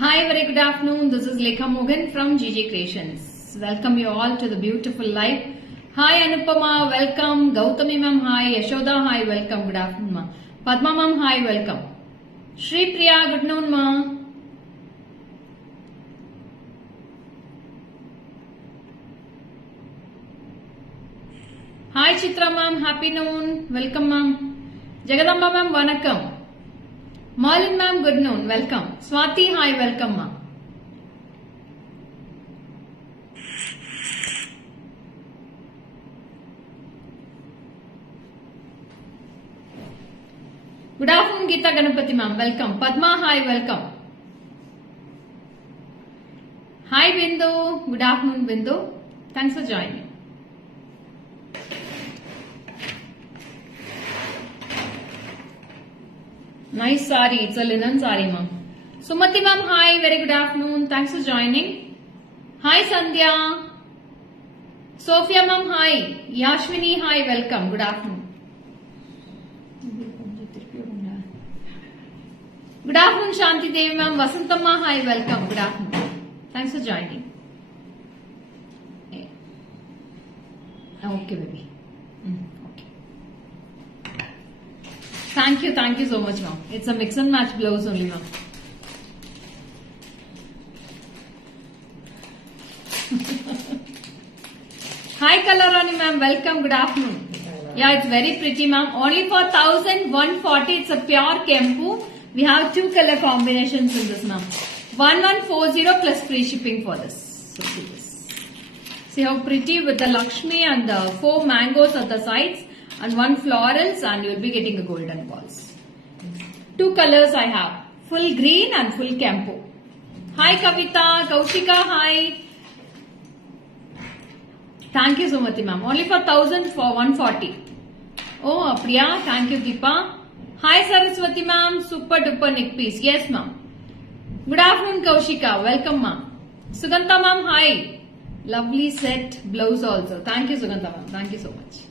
Hi, very good afternoon. This is Lekha Mogan from GG Creations. Welcome you all to the beautiful live. Hi Anupama, welcome. Gautami ma'am, hi. Yashoda, hi, welcome. Good afternoon ma. Padma ma'am, hi, welcome. Shri Priya, good noon ma. Hi Chitra ma'am, happy noon. Welcome ma'am. Jagadamba ma'am, vanakkam. Marlin ma'am, good noon. Welcome. Swati, hi, welcome ma'am. Good afternoon, Geeta Ganapati ma'am. Welcome. Padma, hi, welcome. Hi, Bindu. Good afternoon, Bindu. Thanks for joining. Nice sari. It's a linen sari, ma'am. Sumati ma'am, hi. Very good afternoon. Thanks for joining. Hi, Sandhya. Sophia ma'am, hi. Yashwini, hi. Welcome. Good afternoon. Good afternoon, Shanti Devi ma'am. Vasantamma, hi. Welcome. Good afternoon. Thanks for joining. Okay, baby. Thank you so much, ma'am. It's a mix and match blouse only, ma'am. Hi, Kalarani, ma'am. Welcome. Good afternoon. Yeah, it's very pretty, ma'am. Only for 1,140. It's a pure kempu. We have two color combinations in this, ma'am. 1140 plus free shipping for this. So see this. See how pretty with the Lakshmi and the 4 mangoes at the sides. And 1 florals, and you will be getting a golden balls. 2 colors I have. Full green and full kempo. Hi Kavita, Kaushika, hi. Thank you Sumati ma'am. Only for 1,000 for 140. Oh Priya, thank you Deepa. Hi Saraswati ma'am, super duper neck piece. Yes ma'am. Good afternoon Kaushika, welcome ma'am. Sugantha ma'am, hi. Lovely set blouse also. Thank you Sugantha ma'am. Thank you so much.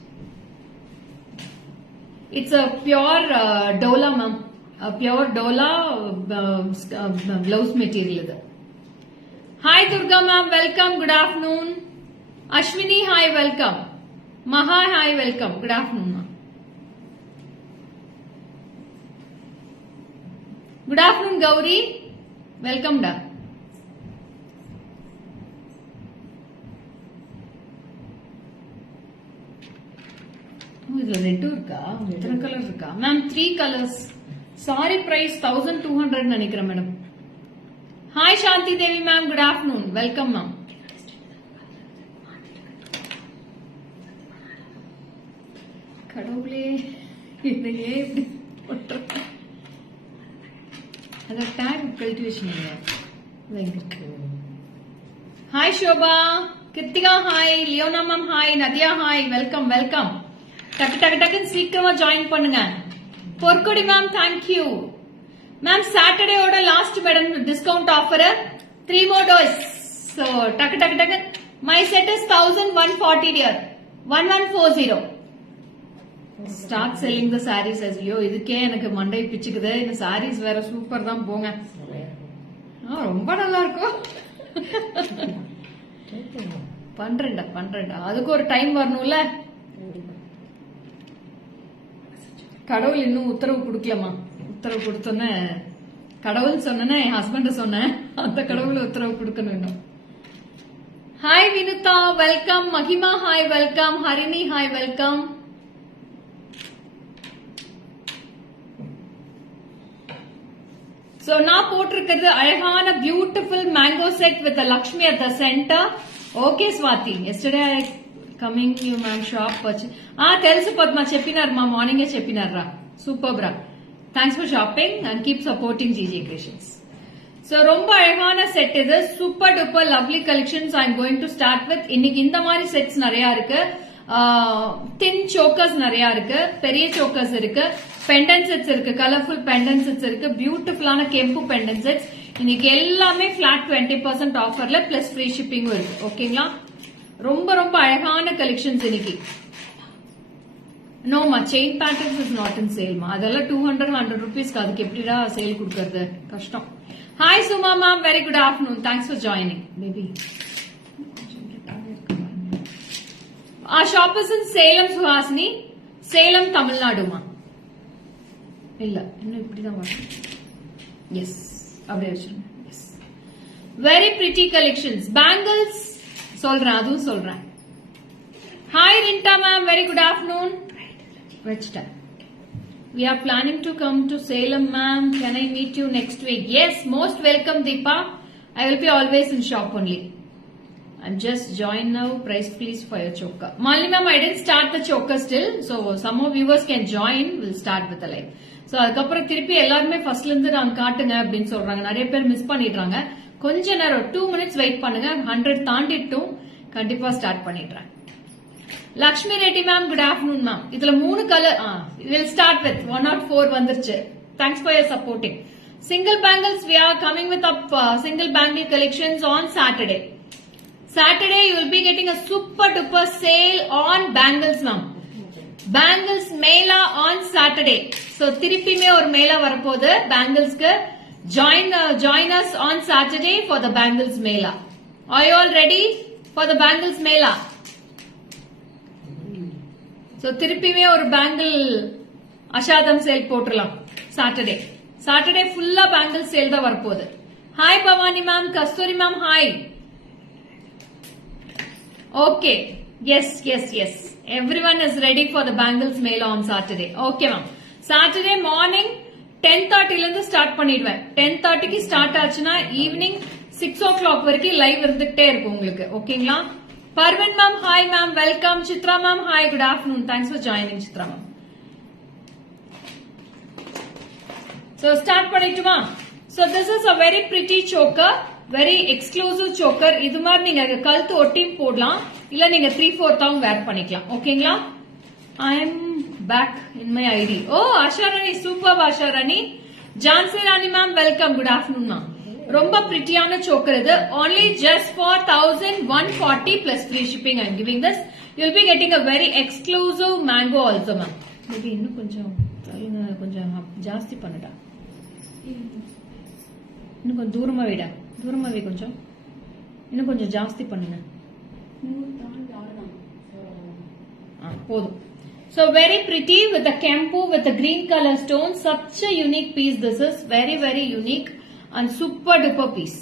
It's a pure Dola, ma'am. A pure Dola blouse material. Hi Durga, ma'am. Welcome. Good afternoon. Ashwini, hi. Welcome. Maha, hi. Welcome. Good afternoon, ma'am. Good afternoon, Gauri. Welcome, da. Red color ma'am, 3 colors. Sorry, price 1,200 nanikra madam. Hi Shanti Devi ma'am, good afternoon. Welcome ma'am. Kadavule idaye ada tag cultivation Hi Shobha, Kritika hi, Leona ma'am hi, Nadia hi, welcome. டக்கு சீக்கிரமா join பண்ணுங்க. Porkodi ma'am, thank you ma'am. சாட்டர்டேயோட last madam discount offer 3 more days. So டக்கு my set is 1,140 dear. 1140. Start selling the sarees as you. இதுக்கே எனக்கு மண்டை பிச்சுக்குது. இந்த sarees வேற சூப்பர் தான் போங்க. ரொம்ப நல்லா இருக்கும். பண்றேன்டா. அதுக்கு ஒரு டைம் வரணும்ல. கடவுள் இன்னும் உத்தரவு கொடுக்கலமா. உத்தரவு கொடுத்தோன்னே கடவுள் சொன்னேன்னு என் ஹஸ்பண்ட் சொன்னேன். அந்த கடவுள் உத்தரவு கொடுக்கணும் இன்னும். Hi Vinutha, welcome. மகிமா, hi, welcome. Harini, hi, welcome. So நான் போட்டிருக்கிறது அழகான beautiful mango set with Lakshmi at the centre. Okay Swathi, yesterday coming you ma'am shop purchase telusu Padma cheppinaru ma morning e cheppinaru super bra. Thanks for shopping and keep supporting GG Creations. So romba alagana set idu, super duper lovely collections I am going to start with. இன்னைக்கு இந்த மாதிரி sets நிறைய இருக்கு. thin chokers நிறைய இருக்கு, பெரிய chokers இருக்கு, pendant sets இருக்கு, colorful pendant sets இருக்கு, beautifulana kempu pendant sets. இன்னைக்கு எல்லாமே flat 20% offerல plus free shipping இருக்கு. ஓகேங்களா? ரொம்ப அழகான கலெக்ஷன்ஸ் இன்னைக்கு. No ma, chain patterns is not in sale ma. அதெல்லாம் 200 100 rupees அதுக்கு எப்படிடா சேல் கொடுக்கறது? கஷ்டம். Hi Suma ma'am, very good afternoon. Thanks for joining. Baby. Our shop is in Salem, Suhasini. Salem, Tamil Nadu ma. Illa, innu ipdi dhaan varum. Yes. Abbe vechirunga. Yes. Very pretty collections. Bangles solran, adum solran. Hi Rinta ma'am, very good afternoon. Vechita. We are planning to come to Salem ma'am. Can I meet you next week? Yes, most welcome Deepa. I will be always in shop only. I'm just joined now. Price please for your choker. Malini ma'am, I didn't start the choker still. So some of viewers can join. We'll start with the live. So அதுக்கப்புறம் திருப்பி எல்லாருமே ஃபர்ஸ்ட்ல இருந்து நான் காட்டுங்க அப்படின்னு சொல்றாங்க. நிறைய பேர் மிஸ் பண்ணிடுறாங்க. கொஞ்ச நேரம் 2 minutes வெயிட் பண்ணுங்க. 100 தாண்டிட்டும் கண்டிப்பா ஸ்டார்ட் பண்ணிடுறேன். Lakshmi Reddy ma'am, good afternoon ma'am. இதுல 3 கலர் we'll start with 104 வந்துருச்சு. Thanks for your supporting. Single bangles we are coming with up single bangle collections on Saturday. Saturday you will be getting a super duper sale on bangles ma'am. Bangles mela on Saturday. So திருப்பியுமே ஒரு மேலா வரப்போகுது bangles-க்கு. Join us on Saturday for the bangles mela. Are you all ready for the bangles mela? So திருப்பியுமே ஒரு bangle Ashadam sale போட்டுறலாம் Saturday ஃபுல்லா bangle sale தான் வரப்போகுது. Hi Bhavani ma'am, Kasturi ma'am hi. Okay, yes everyone is ready for the bangles mela on Saturday. Okay ma'am, Saturday morning 10:30 இருந்து start பண்ணிடுவேன். 10:30க்கு start ஆச்சுன்னா evening 6 o'clock வரைக்கும் லைவ் இருந்துகிட்டே இருக்கும் உங்களுக்கு. ஓகேங்களா? Parvin ma'am, hi ma'am, welcome. Chitra ma'am, hi, good afternoon. Thanks for joining, Chitra ma'am. So start பண்ணிட்டுமா? So this is a very pretty choker, very exclusive choker. இது மாதிரி நீங்க கழுத்து ஒட்டி போடலாம், இல்ல நீங்க 3/4 wear பண்ணிக்கலாம். ஓகேங்களா? I am back in my ID. Oh, Asha Rani, superb Asha Rani. Jansi Rani ma'am, welcome. Good afternoon ma'am. ரொம்ப பிரிட்டியான சோக்கர் இது. Only just for 1140 plus free shipping I am giving this. You will be getting a very exclusive mango also ma'am. Maybe இன்னும் கொஞ்சம் ஜாஸ்தி பண்ணுடா. இன்னும் கொஞ்சம் தூரமா வை கொஞ்சம். இன்னும் கொஞ்சம் ஜாஸ்தி பண்ணுங்க. போதும். So very pretty with the kempu with the green color stone. Such a unique piece this is. Very very unique. And super duper piece.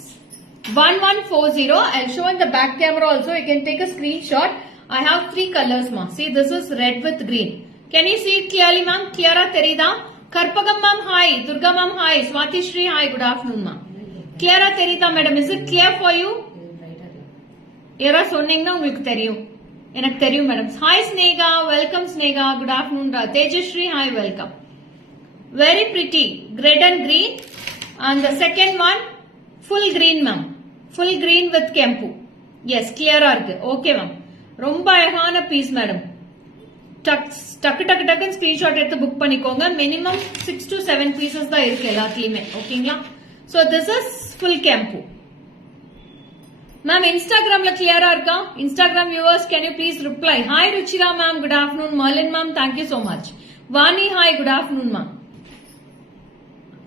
1140. I'll show in the back camera also. You can take a screenshot. I have 3 colors ma. See, this is red with green. Can you see it clearly ma'am? Cleara terida? Karpagam ma'am hi. Durga ma'am hi. Swati Shri hi. Good afternoon ma'am. Cleara terida madam. Is it clear for you? Era சொன்னீங்கன்னா உங்களுக்கு தெரியும். எனக்கு தெரியும் madam. Hi Snega. Welcome Snega. Good afternoon. Tejashri hi. Welcome. Very pretty. Red and green. And the second one, full green ma'am. Full green with kempu. Yes, clear இருக்கு. Okay ma'am. ரொம்ப அழகான piece madam. டக்கு screenshot எடுத்து book பண்ணிக்கோங்க. Minimum 6 to 7 pieces தான் இருக்கு எல்லாத்துலயுமே. ஓகேங்களா? So this is full kempu. Ma'am இன்ஸ்டாகிராம்ல கிளியரா இருக்கா? Instagram viewers can you please reply? Hi Ruchira ma'am, good afternoon. Merlin ma'am, thank you so much. Vani hi, good afternoon ma'am.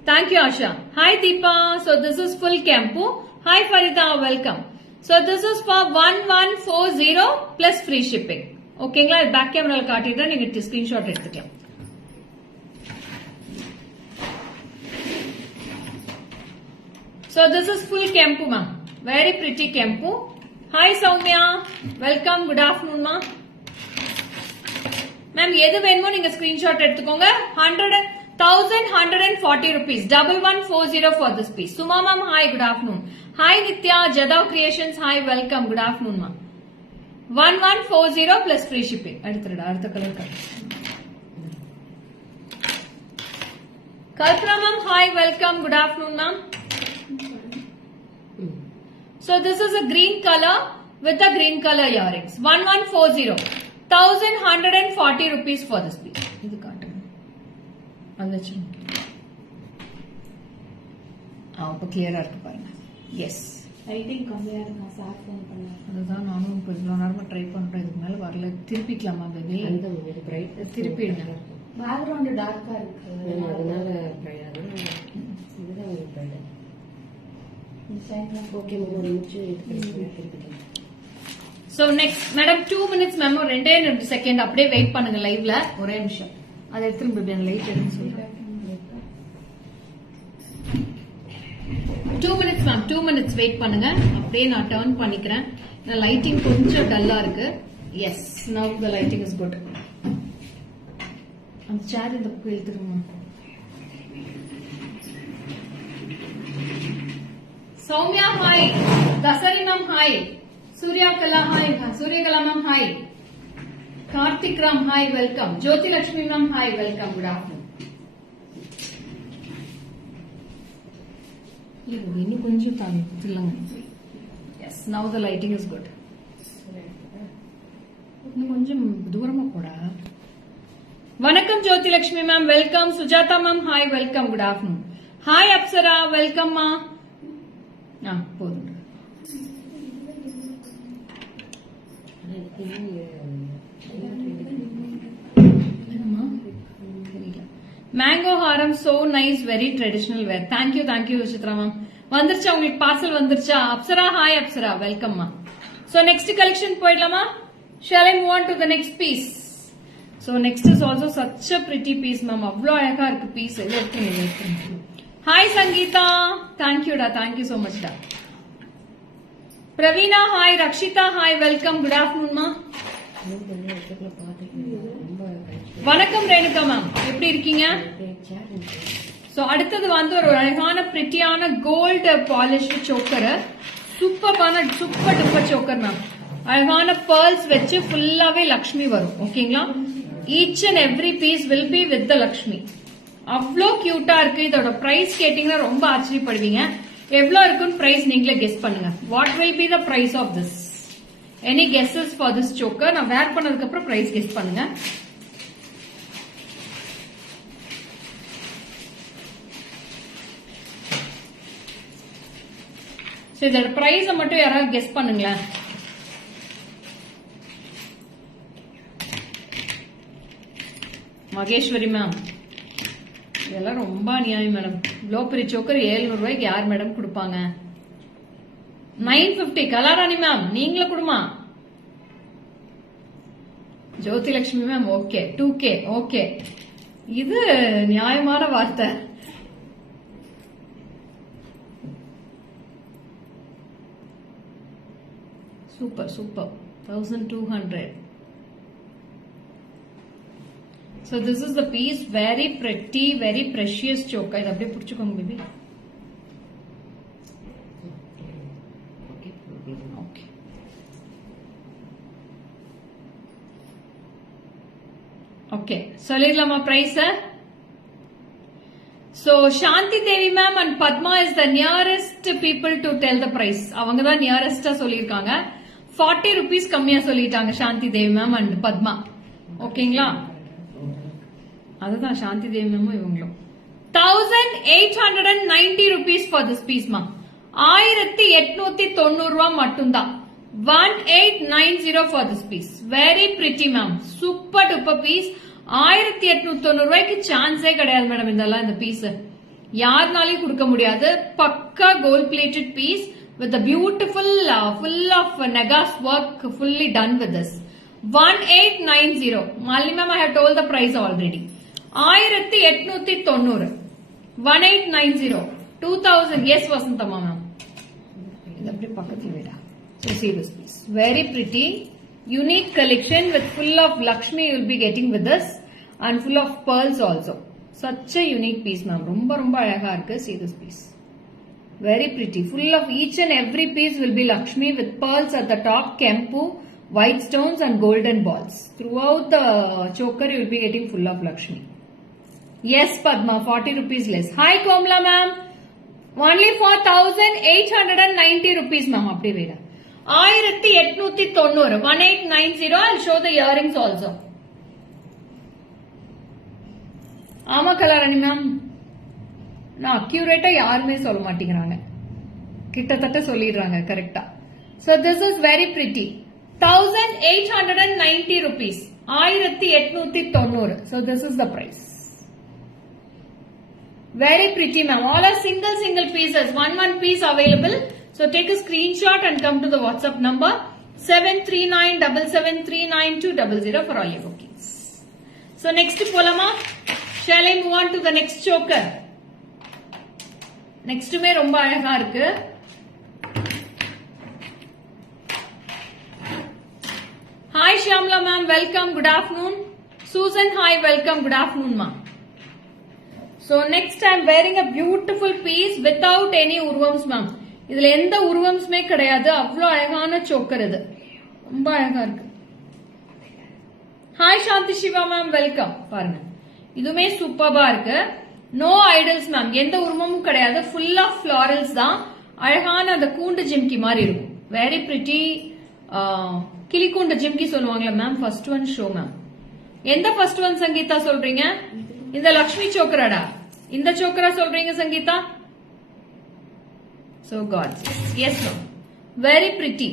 Thank you Asha. Hi Deepa. So this is full kempu. Hi Farida, welcome. So this is for 1140 plus free shipping. ஓகேங்களா? Back கேமரால காட்டிடுறேன், நீங்க screenshot எடுத்துக்கலாம். So this is full kempu ma'am. Very pretty kempu. Hi Soumya. Welcome. Good afternoon ma'am. Ma'am எது வேணுமோ நீங்க screenshot எடுத்துக்கோங்க. 1140 rupees. 1140 for this piece. Suma ma'am, hi, good afternoon. Hi Nitya, Jadav Creations, hi, welcome. Good afternoon ma'am. 1140 plus free shipping. அடுத்த colour Kalpana ma'am, hi, welcome. Good afternoon ma'am. So this is a green color with the green color earrings. 1140. 1140 rupees for this piece. இது காட்டுங்க. அது வச்சிருங்க. அப்ப கிளியரா இருக்கு பாருங்க. S. Writing கம்மியா இருக்கு. சார் ஃபோன் பண்ணாரு. அதுதான் நானும் இப்போ இவ்வளோ நேரமா ட்ரை பண்றேன். இதுக்கு மேல வரல. திருப்பிக்கலாமா பேபி? அந்த பிரைட் திருப்பிடுங்க. பேக்ரவுண்ட் டார்க்கா இருக்கு. அதனால இதுதான் பிரைட். ஓகே மேம் ஒரு நிமிஷம் so next madam 2 minutes ma'am 2 second அப்படியே வெயிட் பண்ணுங்க லைவ்ல ஒரே நிமிஷம் அதை எடுத்துட்டு போய் அந்த லைட் எடுத்து சொல்லுங்க 2 minutes மேம் 2 minutes வெயிட் பண்ணுங்க அப்படியே நான் டர்ன் பண்ணிக்கிறேன் லைட்டிங் கொஞ்சம் டல்லா இருக்கு yes now the lighting is good அந்த சேர் இந்த பக்கம் இழுத்துருங்க Sowmya hi Dasari ma'am hi Suryakala hi Suryakala ma'am hi Karthik Ram hi welcome Jyothi Lakshmi ma'am hi welcome good afternoon இன்னும் கொஞ்சம் தாங்க இல்லைங்க yes now the lighting is good இன்னும் கொஞ்சம் தூரமா போடா வணக்கம் Jyothi Lakshmi ma'am welcome Sujatha ma'am hi welcome good afternoon hi Apsara welcome மா போதும் மேங்கோ ஹாரம் so nice very traditional wear thank you Chitra ma'am வந்துருச்சா உங்களுக்கு பார்சல் வந்துருச்சா அப்சரா ஹாய் அப்சரா வெல்கம் மா சோ நெக்ஸ்ட் கலெக்ஷன் போயிடலாமா shall I move on to the next piece so next is also such a pretty piece ma'am அவ்வளோ அழகா இருக்கு piece எடுத்து hi Sangeetha thank you so much டா Praveena hi Rakshitha hi welcome good afternoon மா வணக்கம் Renuka ma'am எப்படி இருக்கீங்க சோ அடுத்தது வந்து ஒரு அழகான பிரிட்டியான gold polish choker super duper choker ma'am அழகான பேர்ல்ஸ் வச்சு ஃபுல்லாவே லக்ஷ்மி வரும் ஓகேங்களா each and every piece will be with the Lakshmi அவ்வளோ கியூட்டா இருக்கு இதோட பிரைஸ் கேட்டீங்கன்னா ரொம்ப ஆச்சரியப்படுவீங்க எவ்வளவு இருக்குன்னு பிரைஸ் நீங்களே கெஸ் பண்ணுங்க what will be the price of this any guesses for this choker நான் வேர் பண்ணதுக்கு அப்புறம் பிரைஸ் கெஸ் பண்ணுங்க இதோட பிரைஸ் மட்டும் யாராவது கெஸ் பண்ணுங்களேன் மகேஸ்வரி மேம் இதெல்லாம் ரொம்ப அநியாயம் மேடம் இவ்வளோ பெரிய சோக்கர் 700 ரூபாய்க்கு யார் மேடம் கொடுப்பாங்க 950 கலாராணி மேம் நீங்களும் கொடுமா Jyothi Lakshmi ma'am okay 2K okay இது நியாயமான வார்த்தை super 1200 So this is the piece, very pretty, very precious choker. இதை அப்படியே பிடிச்சுக்கோங்க பேபி ஓகே ஓகே சொல்லிடலாமா price So Shanti Devi ma'am and Padma is the nearest people to tell the price. அவங்க தான் நியரஸ்டா சொல்லிருக்காங்க 40 rupees கம்மியா சொல்லிட்டாங்க சாந்தி தேவி மேம் அண்ட் பத்மா ஓகேங்களா அதுதான் சாந்தி தேவி மேமும் இவங்களும் 1890 rupees for this piece மா 1890 ரூபாய் மட்டும்தான் 1890 for this piece very pretty ma'am super duper piece 1890 ரூபாய்க்கு சான்ஸே கிடையாது மேடம் இதெல்லாம் இந்த பீஸ் யாருனாலையும் கொடுக்க முடியாது பக்கா gold plated piece with a beautiful full of Nagas work fully done with this 1890 Malini ma'am I have told the price already 1890 1890 2000 yes Vasantama ma'am இது அப்படியே பக்கத்துல விடா so see this piece very pretty unique collection with full of Lakshmi you will be getting with this and full of pearls also such a unique piece ma'am ரொம்ப ரொம்ப அழகா இருக்கு see this piece very pretty full of each and every piece will be Lakshmi with pearls at the top kempu white stones and golden balls throughout the choker you will be getting full of Lakshmi yes Padma 40 rupees less hi Komla ma'am only for 1890 rupees ma'am அப்படி வேடா 1890 1890 I'll show the earrings also ஆமா Kalarani ma'am நான் accurate யாருமே சொல்ல மாட்டேங்கிறாங்க கிட்டத்தட்ட சொல்லிடுறாங்க கரெக்டா so this is very pretty 1890 rupees 1890 so this is the price Very pretty, ma'am. All are single pieces. One piece available. So take a screenshot and come to the WhatsApp number 73977399200 for all your bookings. So next polama. Shall I move on to the next choker? Next me ரொம்ப அழகா இருக்கு. Hi Shyamla ma'am, welcome, good afternoon. Susan, hi, welcome, good afternoon ma'am. So next I am wearing a beautiful piece without any urvams ma'am. இதுல எந்த உருவம்ஸ்மே கிடையாது. அவ்வளோ அழகான choker இது. ரொம்ப அழகா இருக்கு. ஹாய் சாந்தி சிவா மேம், வெல்கம். பாருங்க, இதுவுமே சூப்பர்பா இருக்கு. நோ ஐடல்ஸ் மேம், எந்த உருவமும் கிடையாது. ஃபுல் ஆஃப் ஃபிளாரல்ஸ் தான். அழகான அந்த கூண்டு ஜிம்கி மாதிரி இருக்கும். Very pretty. கிளிக்கூண்டு ஜிம்கி சொல்லுவாங்களா ma'am? First one show ma'am. எந்த ஃபர்ஸ்ட் ஒன் சங்கீதா சொல்றீங்க? இந்த லக்ஷ்மி சோக்கராடா? இந்த சோக்கரா சொல்றீங்க Sangeetha? So gorgeous. Yes ma'am. Very pretty.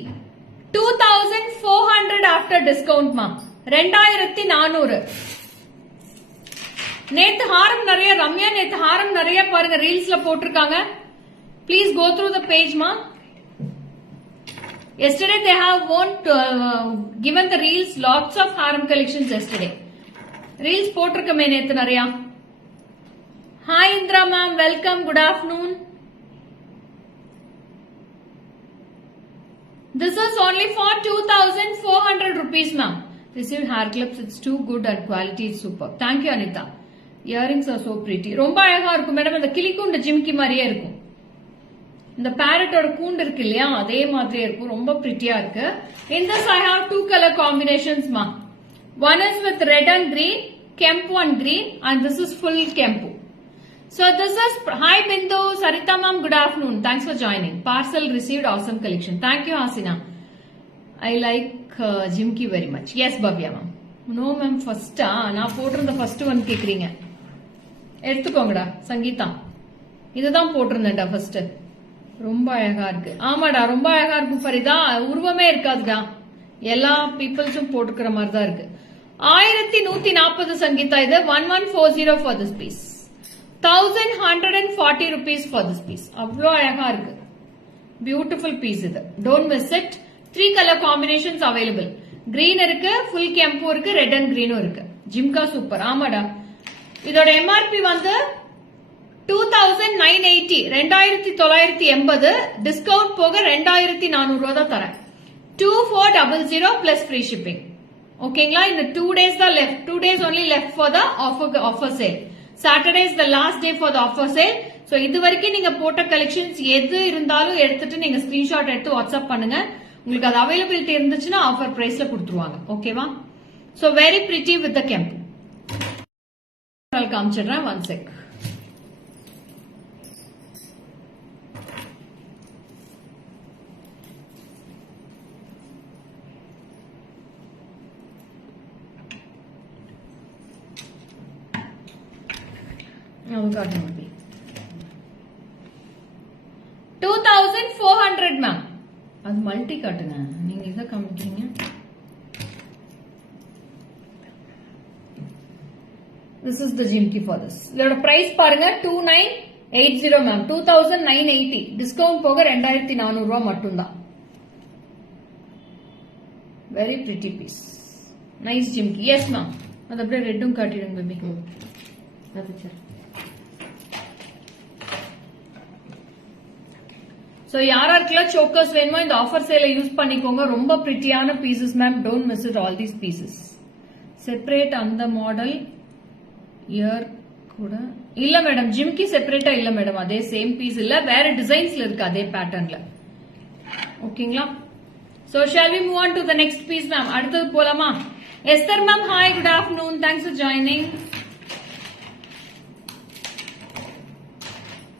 2400 after discount ma'am. 2400. நேத்து ஹாரம் நிறைய, ரம்யா நேத்து ஹாரம் நிறைய பாருங்க ரீல்ஸ்ல போட்டிருக்காங்க. Please go through the page ma'am. Yesterday they have given the reels, lots of harem collections yesterday. Reels போட்டிருக்கமே நேத்து நிறைய. Hi Indra ma'am, welcome, good afternoon. This is only for 2400 rupees ma'am. Received hair clips, it's too good and quality is super. Thank you Anita. Earrings are so pretty. ரொம்ப அழகா இருக்கும் madam. அந்த கிளிக்கூண்டு ஜிம்கி மாதிரியே இருக்கும். இந்த பேரட்டோட கூண்டு இருக்கு இல்லையா, அதே மாதிரியே இருக்கும். ரொம்ப பிரிட்டியா இருக்கு. In this I have two color combinations ma'am. One is with red and green, kempu and green, and this is full kempu. So this is, hi Bindu, Sarita ma'am, good afternoon. Thanks for joining. Parcel received, awesome collection. Thank you Hasina. I like Jimki very much. Yes Bhavya ma'am. No ma'am, first நான் போட்டிருந்த first one கேக்குறீங்க. எடுத்துக்கோங்கடா சங்கீதா. இதுதான் போட்டிருந்தேன்டா first. ரொம்ப அழகா இருக்கு. ஆமாடா, ரொம்ப அழகா இருக்கும் ஃபரிதா. உருவமே இருக்காதுடா. எல்லா பீப்புள்ஸும் போட்டுக்கிற மாதிரி தான் இருக்கு. 1140 சங்கீதா. இது 1140 for this piece. 1140 rupees for this piece. அவ்வளோ அழகா இருக்கு. பியூட்டிஃபுல் பீஸ் இது. Don't miss it. 3 color combinations available. Green இருக்கு, full kempu இருக்கு, red and green இருக்கு. ஜிம்கா சூப்பர். ஆமாடா. இதோட MRP வந்து 2980, 2980. டிஸ்கவுண்ட் போக 2400 ரூபா தான் தரேன். 2400 plus free shipping. ஓகேங்களா? இந்த 2 days தான் left. 2 days only left for the offer sale. Saturday is the last day for the offer sale. So இது வரைக்கும் நீங்க போட்ட கலெக்ஷன்ஸ் எது இருந்தாலும் எடுத்துட்டு நீங்க ஸ்கிரீன்ஷாட் எடுத்து வாட்ஸ்அப் பண்ணுங்க. உங்களுக்கு அது அவைலபிலிட்டி இருந்துச்சுன்னா ஆஃபர் பிரைஸ்ல கொடுத்துருவாங்க. ஓகேவா? So very pretty with the kempu. காமிச்சிடுறேன். 1 sec. அது காட்டுங்க. 2400 மேம். அது மல்டி காட்டுங்க. நீங்க இதை காமிக்கிறீங்க. This is the jimki for this. இதோட பிரைஸ் பாருங்க 2980 மேம். 2980. டிஸ்கவுண்ட் போக 2400 ரூபா மட்டும்தான். Very pretty piece. Nice jhumki. Yes ma'am. அது அப்படியே ரெட்டும் காட்டிடுங்க பேபி. அது சரி. So யாராருக்கெல்லாம் சோக்கர்ஸ் வேணுமோ இந்த ஆஃபர் சேல யூஸ் பண்ணிக்கோங்க. ரொம்ப பிரிட்டியான pieces ma'am. Don't miss it all these pieces. Separate அந்த மாடல் இயர் கூட இல்ல மேடம். ஜிம்கி செப்பரேட்டா இல்ல மேடம். அதே சேம் பீஸ் இல்ல, வேற டிசைன்ஸ்ல இருக்கு அதே பேட்டர்ன்ல. ஓகேங்களா? So shall we move on to the next piece ma'am? அடுத்தது போலாமா? Esther ma'am, hi, good afternoon. Thanks for joining.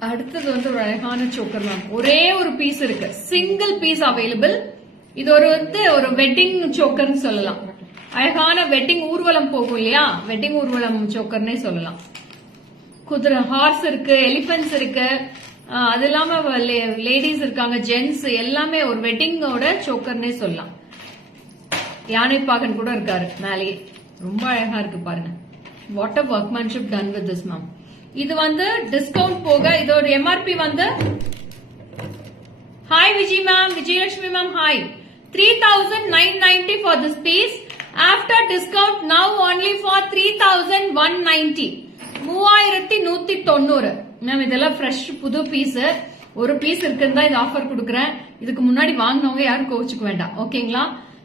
அடுத்தது வந்து ஒரு அழகான சோக்கர் மேம். ஒரே ஒரு பீஸ் இருக்கு. Single piece available. இது ஒரு வெட்டிங் சோக்கர்னு சொல்லலாம். அழகான வெட்டிங் ஊர்வலம் போகும் இல்லையா, வெட்டிங் ஊர்வலம் சோக்கர்னே சொல்லலாம். குதிரை, ஹார்ஸ் இருக்கு, எலிபென்ட்ஸ் இருக்கு, அது இல்லாம லேடிஸ் இருக்காங்க, ஜென்ட்ஸ் எல்லாமே ஒரு வெட்டிங்கோட சோக்கர்னே சொல்லலாம். யானைப்பாகன் கூட இருக்காரு மேலேயே. ரொம்ப அழகா இருக்கு பாருங்க. What a workmanship done with this ma'am. இது வந்து டிஸ்கவுண்ட் போக இதோட எம்ஆர்பி வந்து hi Vijay ma'am, Vijayalakshmi ma'am hi, 3990 for this piece. After discount now only for 3190. 3190 ma'am. இதெல்லாம் ஃப்ரெஷ் புது பீஸ். ஒரு பீஸ் இருக்குன்னு தான் இது ஆஃபர் கொடுக்குறேன். இதுக்கு முன்னாடி வாங்கினவங்க யாரும் கோவிச்சுக்க வேண்டாம், ஓகேங்களா?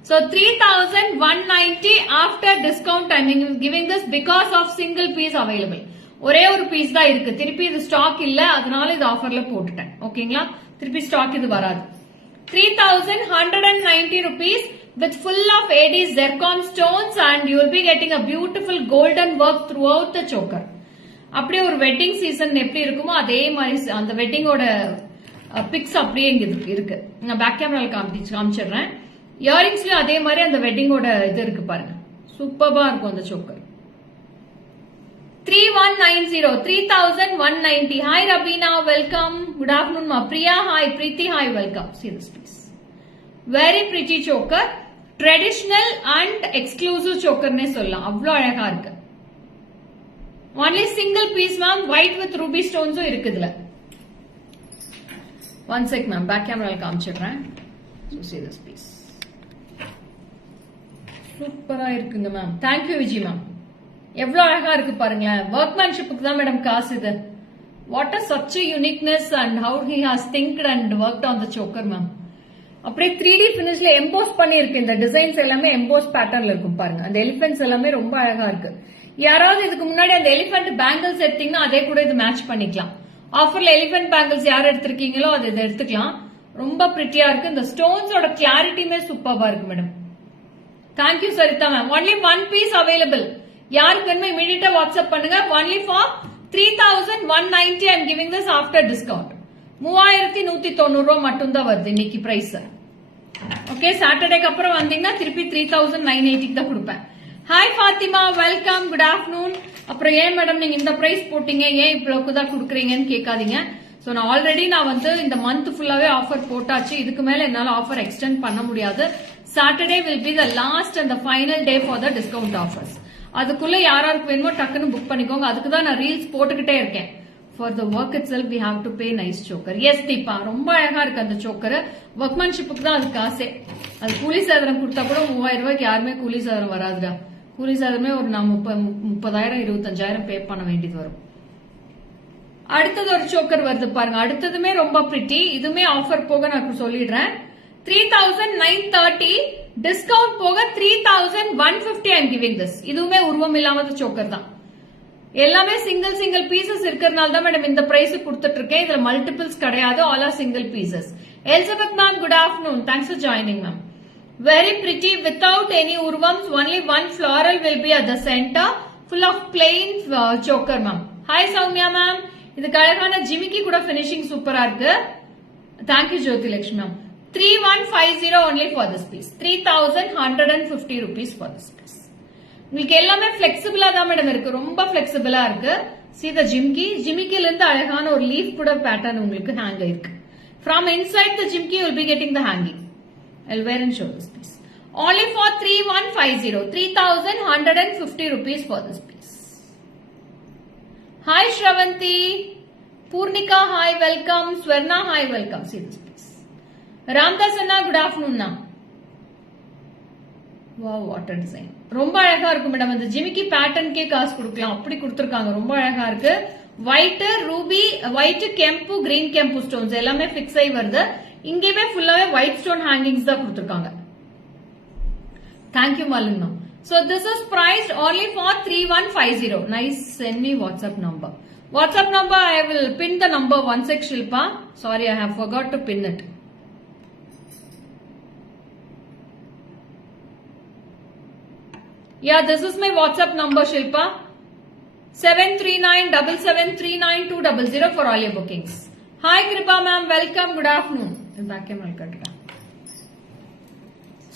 So 3190 after discount I am giving this because of single piece available. ஒரே ஒரு பீஸ் தான் இருக்கு, திருப்பி இது ஸ்டாக் இல்ல, அதனால இது ஆஃபர்ல போட்டுட்டேன், ஓகேங்களா? திருப்பி ஸ்டாக் இது வராது. 3190 rupees with full of AD zircon stones and you will be getting a beautiful golden work throughout the choker. அப்படியே ஒரு வெட்டிங் சீசன் எப்படி இருக்குமோ அதே மாதிரி அந்த வெட்டிங்கோட பிக்ஸ் அப்படியே இங்க இருக்கு. நான் பேக் கேமரால காமிச்சிடுறேன். இயரிங்ஸ்லயும் அதே மாதிரி அந்த வெட்டிங்கோட இது இருக்கு பாருங்க, சூப்பர்பா இருக்கும் அந்த choker. 3190, 3190. Hi Rabina, welcome. Good afternoon ma. Priya, hi. Preeti, hi. Welcome. See this piece. Very pretty choker. Traditional and exclusive choker ne solla. Avlo alaga irukku. Only single piece ma'am. White with ruby stones irukku idla. One sec ma'am. Back camera la kaamichidren. So see this piece. Super ah irukkunga ma'am. Thank you Vijay ma'am. எவ்வளவு அழகா இருக்கு பாருங்களேன். ஒர்க்மேன்ஷிப்புக்கு தான் madam காசு இது. What are such uniqueness and how he has thinked and worked on the choker ma'am. அப்படியே 3D பினிஷ்ல EMBOSS பண்ணி இருக்கு. இந்த டிசைன்ஸ் எல்லாமே எம்போஸ் பேட்டர்ன்ல இருக்கும் பாருங்க. அந்த எலிபென்ட்ஸ் எல்லாமே ரொம்ப அழகா இருக்கு. யாராவது இதுக்கு முன்னாடி அந்த எலிபென்ட் பேங்கிள்ஸ் எடுத்தீங்கன்னா அதே கூட இது மேட்ச் பண்ணிக்கலாம். ஆஃபர்ல எலிபென்ட் பேங்கிள்ஸ் யார் எடுத்திருக்கீங்களோ அது இதை எடுத்துக்கலாம். ரொம்ப பிரிட்டியா இருக்கு. இந்த ஸ்டோன்ஸோட கிளாரிட்டியுமே சூப்பர்பா இருக்கு madam. Thank you Saritha ma'am. Only one piece available. யாருக்கு வேணுமோ இமீடியட்டா வாட்ஸ்அப் பண்ணுங்க. Only for 3190 I am giving this after discount. 3190 மட்டும் தான் வருது இன்னைக்கு பிரைஸ். ஓகே, சாட்டர்டேக்கு அப்புறம் வந்தீங்கன்னா திருப்பி 3980 தான் கொடுப்பேன். Hi Fatima, welcome, good afternoon. அப்புறம் ஏன் மேடம் நீங்க இந்த பிரைஸ் போட்டீங்க, ஏன் இவ்வளவுக்கு தான் கொடுக்குறீங்கன்னு கேட்காதீங்க. சோ நான் ஆல்ரெடி வந்து இந்த மந்த் ஃபுல்லாவே ஆஃபர் போட்டாச்சு. இதுக்கு மேல என்னால ஆஃபர் எக்ஸ்டெண்ட் பண்ண முடியாது. Saturday will be the last and the final day for the discount offers. அதுக்குள்ள யாராருக்கு வேணுமோ டக்குன்னு புக் பண்ணிக்கோங்க. அதுக்கு தான் நான் ரீல்ஸ் போட்டுக்கிட்டே இருக்கேன். For the work itself we have to pay nice choker. Yes Deepa, ரொம்ப அழகா இருக்கு அந்த சோக்கர். ஒர்க்மேன்ஷிப்புக்கு தான் அது காசே. அது கூலி சேதாரம் கொடுத்தா கூட 3000 ரூபாய்க்கு யாருமே கூலி சேதாரம் வராதுடா. கூலி சேதாரமே ஒரு நான் 30,000 25,000 பே பண்ண வேண்டியது வரும். அடுத்தது ஒரு சோக்கர் வருது பாருங்க. அடுத்ததுமே ரொம்ப பிரிட்டி. இதுமே ஆஃபர் போக நான் சொல்லிடுறேன். 3930 டிஸ்கவுண்ட் போக 3150 ஐ அம் கிவிங் திஸ். இதுவுமே உருவம் இல்லாம சோக்கர் தான். எல்லாமே சிங்கிள் பீசஸ் இருக்கிறதுனால தான் மேடம் இந்த பிரைஸ் கொடுத்துட்டு இருக்கேன். இதுல மல்டிபிள்ஸ் கிடையாது. All are single pieces. Elizabeth ma'am, good afternoon. Thanks for joining ma'am. Very pretty without any urvams. Only one floral will be at the center, full of plain choker ma'am. Hi Soumya ma'am. இதுக்கு அழகான ஜிமிக்கி கூட finishing சூப்பரா இருக்கு. Thank you Jyoti Lakshmi ma'am. 3150 only for this piece. 3150 rupees for this piece. உங்களுக்கு எல்லாமே பிளெக்சிபிளா தான் madam இருக்கு. ரொம்ப பிளெக்சிபிளா இருக்கு. See the jimki. ஜிமிக்கில இருந்து அழகான ஒரு லீஃப் கூட பேட்டர்ன் உங்களுக்கு ஹேங் ஆயிருக்கு. From inside the jimki you will be getting the hanging. I'll wear and show this piece. Only for 3150. 3150 rupees for this piece. Hi Shravanti. Purnika, hi, welcome. Swarna, hi, welcome. See this piece. Ramdas Anna, good afternoon now. Wow, what a design. ரொம்ப அழகா இருக்கு madam. அந்த ஜிமிக்கி பேட்டர்னுக்கே காசு கொடுக்கலாம். அப்படி கொடுத்திருக்காங்க. ரொம்ப அழகா இருக்கு. White ruby, white kempu, green kempu stones எல்லாமே பிக்ஸ் ஆகி வருது. இங்கேயுமே ஃபுல்லாவே ஒயிட் ஸ்டோன் ஹேங்கிங்ஸ் தான் கொடுத்திருக்காங்க. Thank you Malin ma'am. So this is priced only for 3150. Nice. Send me WhatsApp number. WhatsApp number I will pin the number. One sec Shilpa. Sorry, I have forgot to pin it. Yeah, this is my WhatsApp number Shilpa. 7397739 for all your bookings. Hi Kripa ma'am, welcome. Good afternoon. Back camera katta.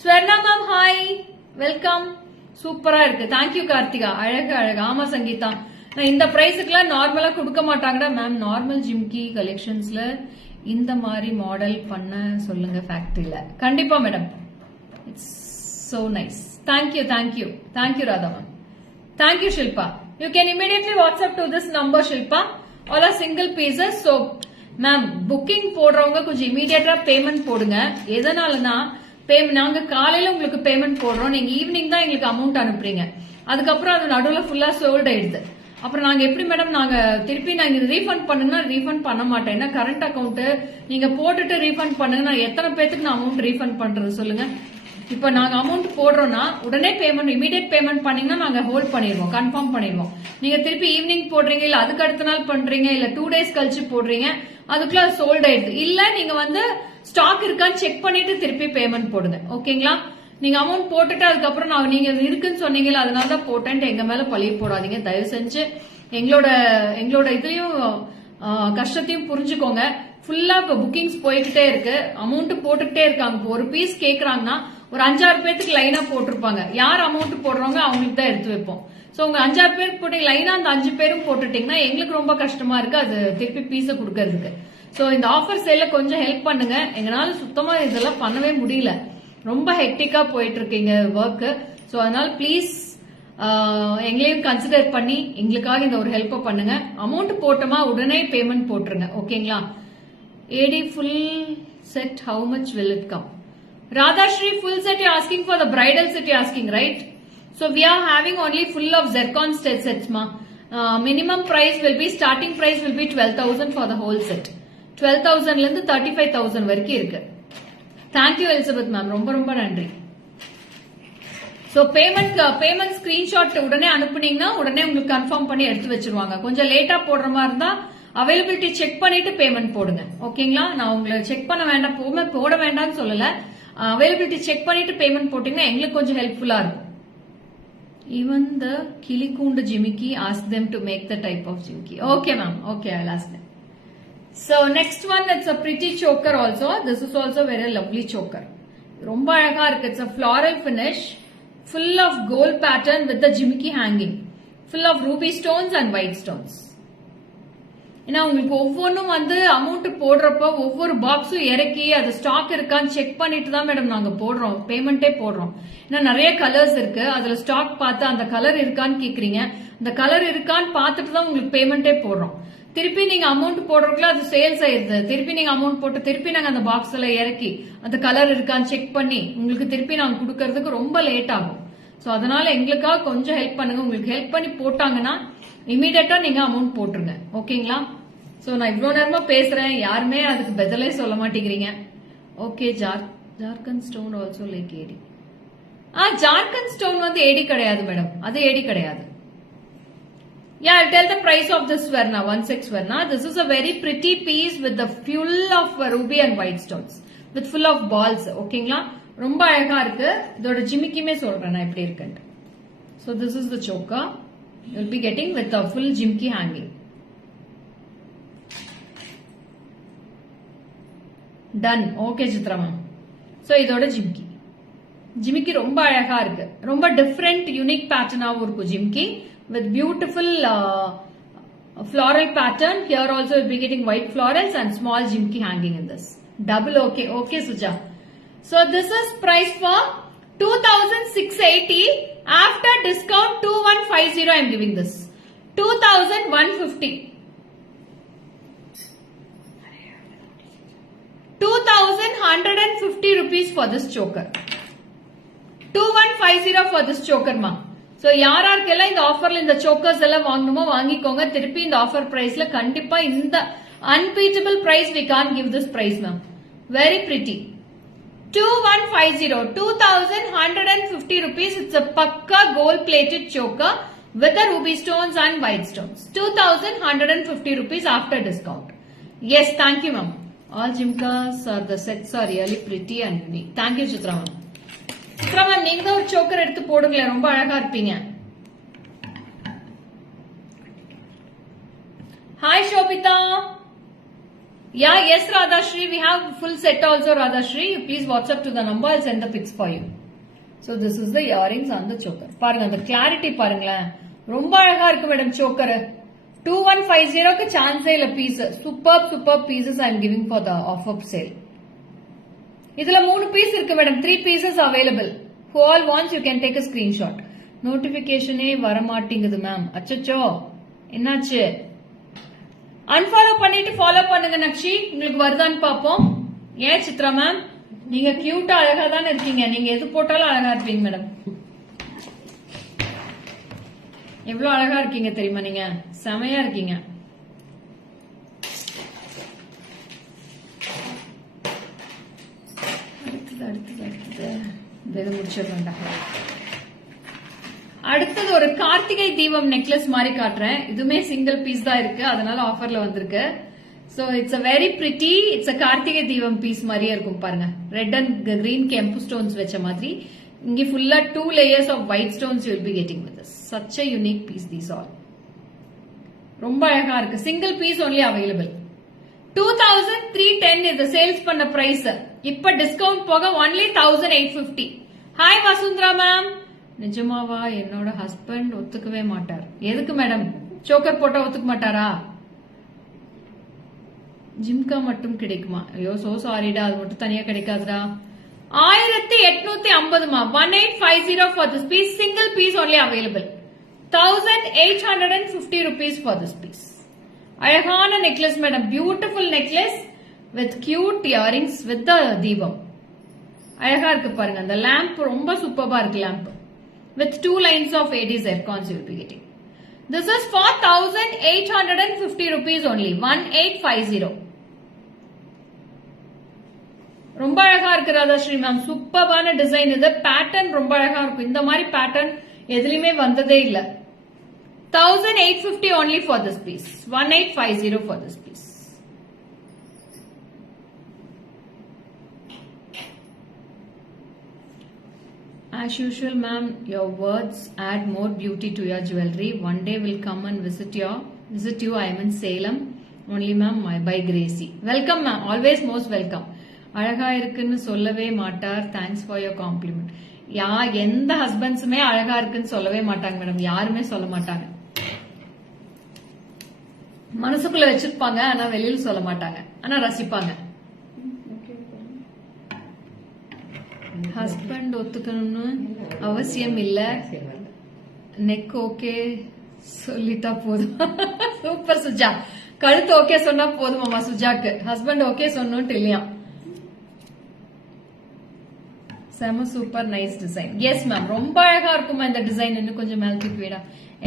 Swarna ma'am, hi, welcome. சூப்பரா இருக்கு. Thank you Karthika. அழகா அழகா. ஆமா சங்கீதா, நான் இந்த பிரைஸுக்குலாம் நார்மலா கொடுக்க மாட்டாங்கடா ma'am. Normal jhumki கலெக்ஷன்ஸ்ல இந்த மாதிரி மாடல் பண்ண சொல்லுங்க ஃபேக்டரியில. கண்டிப்பா madam. It's so nice. Thank you thank you thank you Radha ma'am. Thank you Shilpa. You can immediately WhatsApp to this number, Shilpa. All are single pieces. So, ma'am, booking போடுறவங்க கொஞ்சம் immediate பேமெண்ட் போடுங்க. எதனாலனா நாங்க காலையில உங்களுக்கு பேமெண்ட் போடுறோம், நீங்க ஈவினிங் தான் எங்களுக்கு அமௌண்ட் அனுப்புறீங்க. அதுக்கப்புறம் அது நடுவுல ஃபுல்லா சோல்ட் ஆயிடுது. அப்புறம் நாங்க எப்படி மேடம் நாங்க திருப்பி நாங்க ரீஃபண்ட் பண்ணுங்கன்னா ரீஃபண்ட் பண்ண மாட்டேன். ஏன்னா கரண்ட் அக்கௌண்ட் நீங்க போட்டுட்டு ரீஃபண்ட் பண்ணுங்க, நான் எத்தனை பேத்துக்கு நான் அமௌண்ட் ரீஃபண்ட் பண்றது சொல்லுங்க. இப்ப நாங்க அமௌண்ட் போடுறோம்னா உடனே பேமெண்ட் இமீடியட் பேமெண்ட் பண்ணீங்கன்னா நாங்க ஹோல்ட் பண்ணிடுவோம், கன்ஃபார்ம் பண்ணிடுவோம். நீங்க திருப்பி ஈவினிங் போடுறீங்க, இல்ல அதுக்கு அடுத்த நாள் பண்றீங்க, இல்ல 2 days கழிச்சு போடுறீங்க, அதுக்குள்ள சோல்ட் ஆயிடுது. இல்ல நீங்க வந்து ஸ்டாக் இருக்கான்னு செக் பண்ணிட்டு திருப்பி பேமெண்ட் போடுங்க. ஓகேங்களா? நீங்க அமௌண்ட் போட்டுட்டு அதுக்கப்புறம் நான் நீங்க இருக்குன்னு சொன்னீங்கல்ல அதனாலதான் போட்டேன்ட்டு எங்க மேல பழிய போடாதீங்க தயவு செஞ்சு. எங்களோட இதுலயும் கஷ்டத்தையும் புரிஞ்சுக்கோங்க. ஃபுல்லா இப்ப புக்கிங்ஸ் போய்கிட்டே இருக்கு, அமௌண்ட் போட்டுக்கிட்டே இருக்காங்க. இப்போ ஒரு பீஸ் கேக்குறாங்கன்னா ஒரு 5-6 பேருக்கு லைனா போட்டிருப்பாங்க. யார் அமௌண்ட் போடுறவங்க அவங்களுக்கு தான் எடுத்து வைப்போம். சோ உங்க 5-6 பேருக்கு போட்டீங்க லைனா, அந்த 5 பேரும் போட்டுட்டீங்கன்னா எங்களுக்கு ரொம்ப கஷ்டமா இருக்கு அது திருப்பி பீஸ கொடுக்கறதுக்கு. சோ இந்த ஆஃபர் சேல்ல கொஞ்சம் ஹெல்ப் பண்ணுங்க. எங்களால சுத்தமா இதெல்லாம் பண்ணவே முடியல, ரொம்ப ஹெக்டிக்கா போயிட்டு இருக்கீங்க ஒர்க். சோ அதனால பிளீஸ் எங்களையும் கன்சிடர் பண்ணி எங்களுக்காக இந்த ஒரு ஹெல்ப் பண்ணுங்க. அமௌண்ட் போட்டோமா உடனே பேமெண்ட் போட்டுருங்க. ஓகேங்களா? AD full set, how much will it come? Radhashri, full set you're asking for the bridal set you're asking, right? So we are having only full of zircon sets ma. Minimum price will be, starting price will be 12,000 for the whole set. 12,000 ல இருந்து 35,000 வரைக்கும் இருக்கு. Thank you Elizabeth ma'am, ரொம்ப ரொம்ப நன்றி. So payment screenshot உடனே அனுப்புனீங்கன்னா உடனே உங்களுக்கு கன்ஃபார்ம் பண்ணி எடுத்து வச்சிருவாங்க. கொஞ்சம் லேட்டா போடுற மாதிரி இருந்தா அவைலபிலிட்டி செக் பண்ணிட்டு பேமெண்ட் போடுங்க. ஓகேங்களா? நான் உங்களை செக் பண்ண வேண்டாம் போட வேண்டாம்னு சொல்லல, அவைலபிலிட்டி செக் பண்ணிட்டு பேமெண்ட் போட்டீங்கன்னா எங்களுக்கு கொஞ்சம் ஹெல்ப்ஃபுல்லா இருக்கும். ஈவன் த கிளிக்கூண்டு ஜிமிக்கி ask them to make the type of jimki. Okay ma'am, okay, I'll ask them. So next one, it's a pretty choker also. This is also very lovely choker. ரொம்ப அழகா இருக்கு. It's a floral finish, full of gold pattern with the jimki hanging, full of ruby stones and white stones. ஏன்னா உங்களுக்கு ஒவ்வொன்றும் வந்து amount போடுறப்ப ஒவ்வொரு பாக்ஸும் இறக்கி அது ஸ்டாக் இருக்கான்னு செக் பண்ணிட்டு தான் மேடம் நாங்க போடுறோம், பேமெண்டே போடுறோம். ஏன்னா நிறைய கலர்ஸ் இருக்கு, அதுல ஸ்டாக் பார்த்து அந்த கலர் இருக்கான்னு கேக்குறீங்க, அந்த கலர் இருக்கான்னு பார்த்துட்டு தான் உங்களுக்கு பேமெண்டே போடுறோம். திருப்பி நீங்க அமௌண்ட் போடுறதுக்குள்ள அது சேல்ஸ் ஆயிருது, திருப்பி நீங்க அமௌண்ட் போட்டு திருப்பி நாங்க அந்த பாக்ஸ்ல இறக்கி அந்த கலர் இருக்கான்னு செக் பண்ணி உங்களுக்கு திருப்பி நாங்க கொடுக்கறதுக்கு ரொம்ப லேட் ஆகும். சோ அதனால எங்களுக்காக கொஞ்சம் ஹெல்ப் பண்ணுங்க. உங்களுக்கு ஹெல்ப் பண்ணி போட்டாங்கன்னா இமீடியட்டா நீங்க அமௌண்ட் போட்டுருங்க. ஓகேங்களா? சோ நான் இவ்வளவு நேரமா பேசுறேன், யாருமே அதுக்கு பதிலே சொல்ல மாட்டேங்கிறீங்க. Okay, Jharkhand stone also like AD. Jharkhand stone வந்து ஏடி கிடையாது மேடம், அது ஏடி கிடையாது. Yeah, I'll tell the price of this Swarna, 16 Swarna. This is a very pretty piece with the full of ruby and white stones, with full of balls. ஓகேங்களா? ரொம்ப அழகா இருக்கு. இதோட ஜிமிக்கியுமே சொல்றேன் நான் எப்படி இருக்குன்னு. So this is the choker. You'll be getting with a full jimki hanging. Done. Okay சித்ரமா. So இதோட ஜிமிக்கி ரொம்ப அழகா இருக்கு, ரொம்ப டிஃபரெண்ட் யூனிக் பேட்டர்னாவும் இருக்கும் ஜிமிக்கி with beautiful floral pattern. Here also you'll be getting white florals and small jimki hanging in this. Double okay. Okay Suja. So this is price for 2,680. After discount 2,150 I am giving this. 2,150. 2,150 rupees for this choker. 2,150 for this choker ma. So யாராருக்கெல்லாம் இந்த ஆஃபர்ல இந்த chokers எல்லாம் வாங்கணுமோ வாங்கிக்கோங்க. திருப்பி இந்த offer பிரைஸ்ல கண்டிப்பா இந்த unbeatable price we can't give this price ma'am. Very pretty. 2,150, 2,150 rupees. It's a pakka gold plated choker with the ruby stones and white stones. 2,150 rupees after discount. Yes, thank you ma'am. All jimkas or the sets are really pretty and unique. Thank you Chitra ma'am. Chitra ma'am, நீங்க தான் ஒரு choker எடுத்து போடுங்களேன், ரொம்ப அழகா இருப்பீங்க. Hi Shobita. Yeah, yes Radhashri, we have full set also Radhashri. You please WhatsApp to the number, I'll send the pics for you. So this is the earrings on the choker. பாருங்க அந்த clarity பாருங்களேன், ரொம்ப அழகா இருக்கு madam choker. 2,150 க்கு சான்ஸே இல்ல piece. Super pieces I am giving for the offer sale. இதுல 3 பீஸ் இருக்கு madam, 3 pieces available. Who all wants you can take a screenshot. நோட்டிபிகேஷனே வர மாட்டேங்குது மேம். அச்சச்சோ என்னாச்சு? அன்ஃபாலோ பண்ணிட்டு ஃபாலோ பண்ணுங்க நக்ஷி, உங்களுக்கு வருதான்னு பாப்போம். ஏன் சித்ரா மேம், நீங்க கியூட்டா அழகா தானே இருக்கீங்க, நீங்க எது போட்டாலும் அழகா இருப்பீங்க மேடம். எவ்வளவு அழகா இருக்கீங்க தெரியுமா, நீங்க செமையா இருக்கீங்க. அடுத்தது ஒரு கார்த்திகை தீபம் நெக்லஸ் மாதிரி காட்டுறேன். இதுமே சிங்கிள் பீஸ் தான் இருக்கு, அதனால ஆஃபர்ல வந்திருக்கு. So it's a very pretty, it's a Karthigai Deepam piece மாதிரியே இருக்கும் பாருங்க. Red and green kempu stones வச்ச மாதிரி. இங்க ஃபுல்லா 2 layers of white stones you will be getting with this. Such a unique piece these all. ரொம்ப அழகா இருக்கு. Single piece only available. 2310 இது சேல்ஸ் பண்ண பிரைஸ். இப்ப டிஸ்கவுண்ட் போக only 1850. Hi Vasundhara ma'am. நிஜமாவா? என்னோட ஹஸ்பண்ட் ஒத்துக்கவே மாட்டார். எதுக்கு மேடம்? சோக்கர் போட்டா ஒத்துக்க மாட்டாரா? ஜிம்கா மட்டும் கிடைக்குமா? ஐயோ சோ சாரிடா, அது மட்டும் தனியா கிடைக்காதுடா. 1850 மா. 1850 for this piece. Single piece only available. 1850 rupees for this piece. அழகான necklace madam. Beautiful necklace with cute earrings with the தீபம். அழகா இருக்கு பாருங்க. அந்த லேம்ப் ரொம்ப சூப்பரா இருக்கு. Lamp with 2 lines of AD zircons you will be getting. This is for 1850 rupees only. 1850. ரொம்ப அழகா இருக்கு ராதாஸ்ரீ மேம். சூப்பரான டிசைன் இது. பேட்டர்ன் ரொம்ப அழகா இருக்கும். இந்த மாதிரி பேட்டர்ன் எதுலயுமே வந்ததே இல்ல. 1850 only for this piece. 1850 for this piece. As usual, ma'am, your words add more beauty to your jewelry. One day will come and visit you. I am in Salem. Only, ma'am, by Gracie. Welcome, ma'am. Always most welcome. அழகா இருக்குன்னு சொல்லவே மாட்டார். Thanks for your compliment. எந்த ஹஸ்பண்ட்ஸுமே அழகா இருக்குன்னு சொல்லவே மாட்டாங்க மேடம். யாருமே சொல்ல மாட்டாங்க. மனசுக்குள்ள வச்சிருப்பாங்க, ஆனா வெளியில சொல்ல மாட்டாங்க. ஆனா ரசிப்பாங்க. ஹஸ்பண்ட் ஒத்துக்கணும்னு அவசியம் இல்ல. நெக் ஓகே சொல்லிட்டா போதும். சூப்பர் சுஜா. கழுத்து ஓகே சொன்னா போதுமாமா சுஜாக்கு. ஹஸ்பண்ட் ஓகே சொன்னு இல்லையா? செம super nice design. Yes ma'am, ரொம்ப அழகா இருக்குமா இந்த டிசைன். இன்னும் கொஞ்சம் மேல தூக்கி விடா.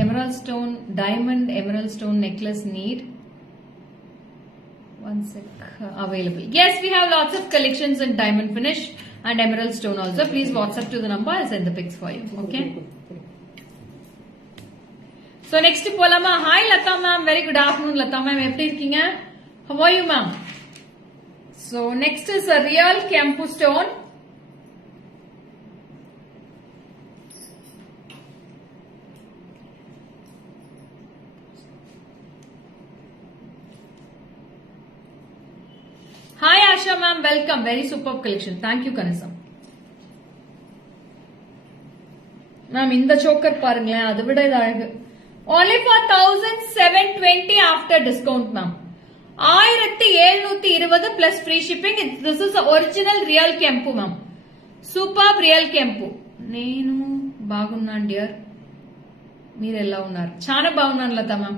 Emerald stone, diamond Emerald stone necklace need. One sec. Available. Yes, we have lots of collections in diamond finish and emerald stone also. Please WhatsApp to the number. I'll send the pics for you. Okay. So next polama. Hi Lata ma'am. Very good afternoon Lata ma'am. எப்படி இருக்கீங்க? How are you ma'am? So next is a real Kempu stone. Hi Asha ma'am, welcome. Very superb collection. Thank you Kanisam. Ma'am, இந்த choker பாருங்களேன், அதை விட இது அழகு. Only for 1720 after discount ma'am. 1720 plus free shipping. This is the original real Kempu ma'am. Superb real Kempu. నేను బాగున్నాను dear. మీరు ఎలా ఉన్నారు? చాలా బాగున్నాను లత ma'am.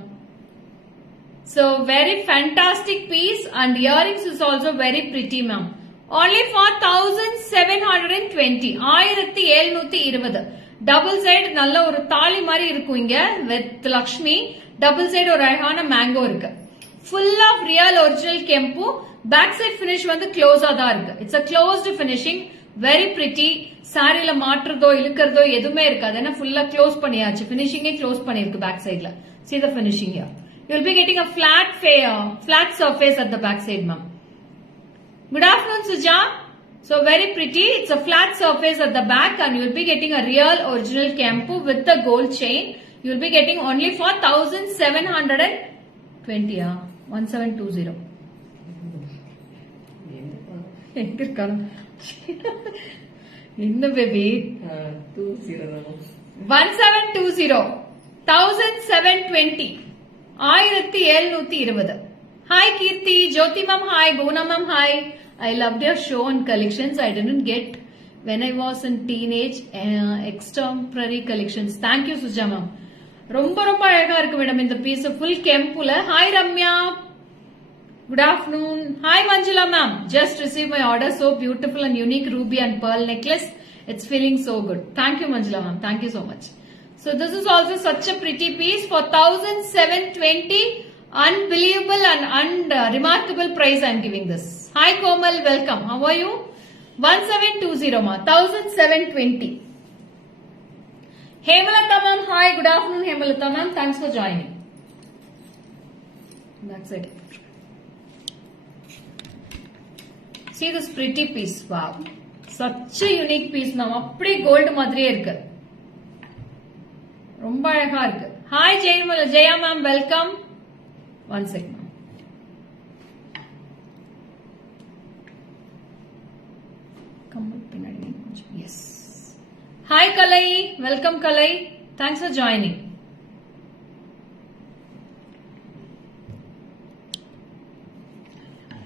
So very fantastic piece and earrings is also very pretty ma'am. Only for 1720. 1720. Double side நல்ல ஒரு தாலி மாதிரி இருக்கும் இங்க with Lakshmi. Double side ஒரு அழகான மேங்கோ இருக்கு. Full of real original Kempu. Back side finish வந்து க்ளோஸா தான் இருக்கு. It's a closed finishing. Very pretty. சாரில மாற்றுறதோ இழுக்கிறதோ எதுவுமே இருக்காது. ஏன்னா ஃபுல்லா க்ளோஸ் பண்ணியாச்சு. ஃபினிஷிங்கே க்ளோஸ் பண்ணிருக்கு பேக் சைட்ல. See the finishing here. You'll be getting a flat surface at the back side, ma'am. Good afternoon, Suja. So very pretty. It's a flat surface at the back, and you'll be getting a real original Kempu with the gold chain. You'll be getting only for 1720. 1720. In the baby. 1720. 1720. 1720. Hi Kirti, Jyoti ma'am, hi, Bona ma'am, hi. I loved your show and collections. I didn't get when I was in teenage extemporary collections. Thank you Suja ma'am. ரொம்ப ரொம்ப அழகா இருக்கு madam இந்த piece full கெம்புல. Hi Ramya, good afternoon. Hi Manjula ma'am, just received my order. So beautiful and unique ruby and pearl necklace. It's feeling so good. Thank you Manjula ma'am, thank you so much. So this is also such a pretty piece for 1720. Unbelievable and remarkable price I am giving this. Hi Komal, welcome. How are you? 1720 ma, 1720. Hemalata ma'am, hi, good afternoon Hemalata ma'am, thanks for joining. That's it. See this pretty piece, wow. Such a unique piece ma'am, appadi gold மாதிரியே இருக்கு. ரொம்ப அழகா இருக்கு. Hi Jaya ma'am, welcome. One second. Yes. Hi Kalai, welcome Kalai. Thanks for joining.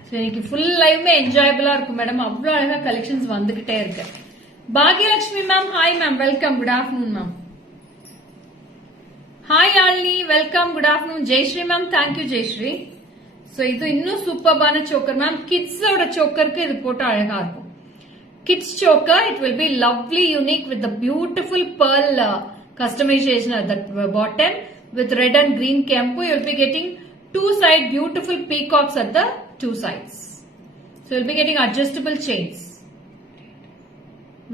So இன்னைக்கு full live மே enjoyable ஆ இருக்கும் madam. அவ்ளோ அழகா collections வந்துகிட்டே இருக்கு. Bhagyalakshmi ma'am, hi ma'am, welcome, good afternoon ma'am. Hi Alni, welcome, good afternoon. Jayashree ma'am, thank you Jayashree. So இது இன்னும் சூப்பர்பான choker ma'am. Kids ஓட chokerக்கு இது போட்டா அழகா இருக்கும். Kids choker, it will be lovely, unique with the beautiful pearl customization at the bottom with red and green kempu. You will be getting two side beautiful peacocks at the two sides. So you will be getting adjustable chains.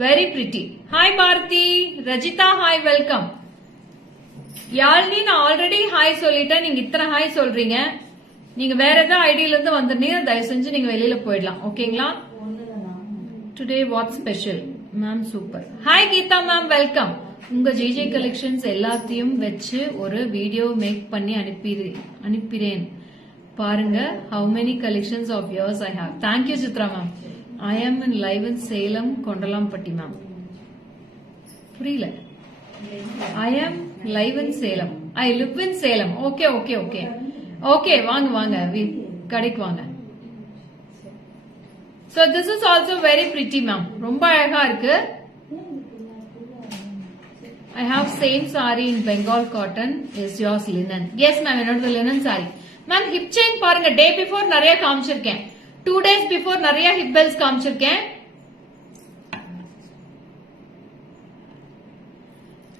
Very pretty. Hi Bharati, Rajita, hi, welcome. Yazhini நான் already hi சொல்லிட்டேன், நீங்க இத்தனை hi சொல்றீங்க. நீங்க வேற ஏதாவது ஐடியில இருந்து வந்திருந்தீங்க தயவு செஞ்சு நீங்க வெளியில போயிடலாம், ஓகேங்களா? Today what special ma'am, super. Hi Geetha ma'am, welcome. உங்க ஜிஜே கலெக்ஷன்ஸ் எல்லாத்தையும் வச்சு ஒரு வீடியோ மேக் பண்ணி அனுப்பிறேன் பாருங்க. How many collections of yours I have. Thank you Chitra ma'am. I am in live in Salem Kondalampatti ma'am. புரியல. I am live in Salem. I live in Salem. Okay. Okay, வாங்க கடைக்கு வாங்க. So this is also very pretty ma'am. ரொம்ப அழகா இருக்கு. I have same saree in Bengal cotton. Is yours linen? Yes ma'am, என்னோட linen saree. Ma'am hip chain பாருங்க, day before நிறைய காமிச்சிருக்கேன். 2 days before நிறைய hip bells காமிச்சிருக்கேன்.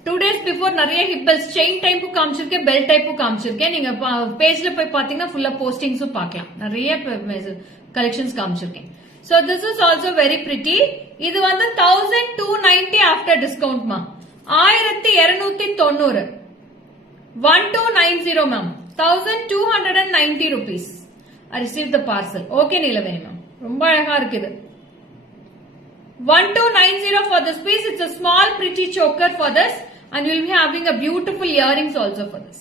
2 days before நிறைய hip bells chain type காமிச்சிருக்கேன், belt type காமிச்சிருக்கேன். நீங்க பேஜ்ல போய் பாத்தீங்கன்னா ஃபுல்லா போஸ்டிங்ஸும் பார்க்கலாம். நிறைய கலெக்ஷன்ஸ் காமிச்சிருக்கேன். So this is also very pretty. இது வந்து 1290 after discount மா. 1290. 1290 ma'am. 1290 rupees. I received the parcel. Okay Neelaveni ma'am. ரொம்ப அழகா இருக்குது. 1290 for this piece. It's a small pretty choker for this. And you will be having a beautiful earrings also for this.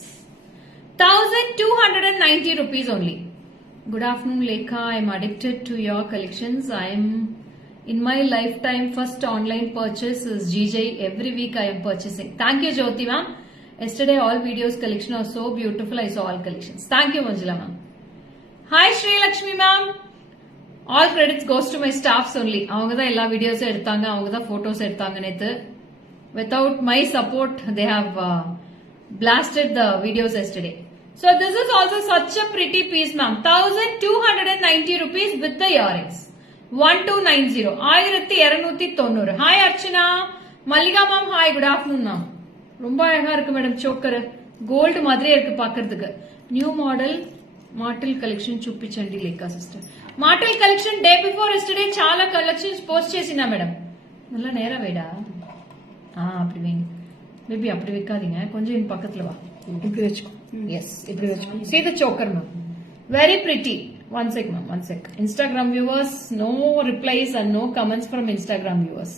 1290 rupees only. Good afternoon, Lekha. I am addicted to your collections. I am in my lifetime first online purchase is GJ. Every week I am purchasing. Thank you, Jyoti ma'am. Yesterday all videos collection are so beautiful. I saw all collections. Thank you, Manjula ma'am. Hi, Sri Lakshmi ma'am. All credits goes to my staffs only. அவங்க தான் எல்லா videos எடுத்தாங்க, அவங்க தான் photos எடுத்தாங்க நேத்து. Without my support, they have blasted the videos yesterday. So this is also such a pretty piece ma'am. 1290 rupees with the earrings. 1290. 1290. Hi Archana. Mallika ma'am, hi, good afternoon ma'am. ரொம்ப அழகா இருக்கு madam choker. Gold மாதிரியே இருக்கு பார்க்கிறதுக்கு. New model Martel collection చూపించండి లేక sister. Martel collection day before yesterday చాలా collections post చేసినా మేడం. நல்லா நேரா వేడా. அப்படி வைங்க. மேபி அப்படி வைக்காதீங்க, கொஞ்சம் இந்த பக்கத்துல வா. இப்படி வெச்சுக்கோ. எஸ், இப்படி வெச்சுக்கோ. See the choker ma'am. Very pretty. One sec ma'am, one sec. Instagram viewers, no replies and no comments from Instagram viewers.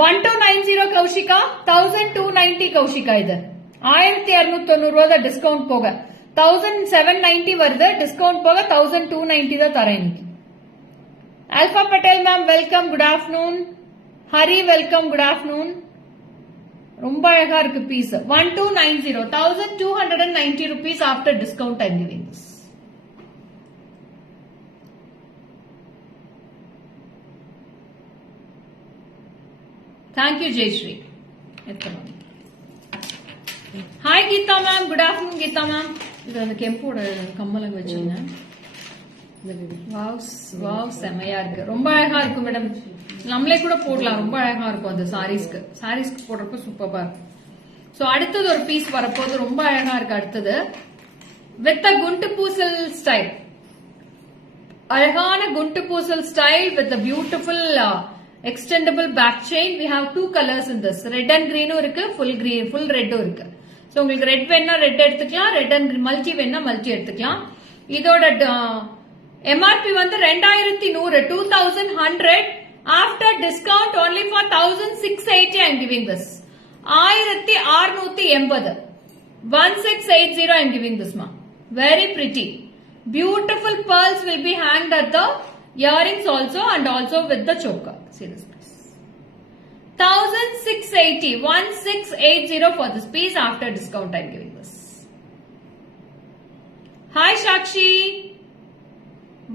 1290 Kaushika, 1290 Kaushika இது. 1290 ரூபாய் டிஸ்கவுண்ட் போக 1790 வருது, டிஸ்கவுண்ட் போக 1290 தான் தரேன் இன்னைக்கு. Alpha Patel ma'am, welcome, good afternoon. Hari, welcome, good afternoon. ரொம்ப அழகா இருக்கு piece. 1290. 1290 rupees after discount I'm giving this. Thank you Jayashree. Hi Geetha ma'am, good afternoon Geetha ma'am. இது அந்த கெம்போட கம்மலங்க வச்சுங்க. வாவ் செமையா இருக்கு, ரொம்ப அழகா இருக்கு மேடம். நம்மளே கூட போடலாம், ரொம்ப அழகா இருக்கும் அந்த சாரீஸ்க்கு போடுறப்ப சூப்பரா இருக்கும். சோ அடுத்தது ஒரு பீஸ் வரப்போது, ரொம்ப அழகா இருக்கு. அடுத்தது வித் அ குண்டு பூசல் ஸ்டைல், அழகான குண்டு பூசல் style with a beautiful extendable back chain. we have two colors in this, red and கிரீனும் இருக்கு, ஃபுல் ரெட்டும் இருக்கு. சோ உங்களுக்கு ரெட் வேணா ரெட் எடுத்துக்கலாம், ரெட் அண்ட் மல்டி வேணா மல்டி எடுத்துக்கலாம். இதோட எம்ஆர்பி வந்து 2100, 2100. After discount only for 1680 I am giving this. 1680, 1680 I am giving this ma. Very pretty, beautiful pearls will be hanged at the earrings also, and also with the choker. See this piece, 1680, 1680 for this piece. After discount I am giving this. Hi Shakshi,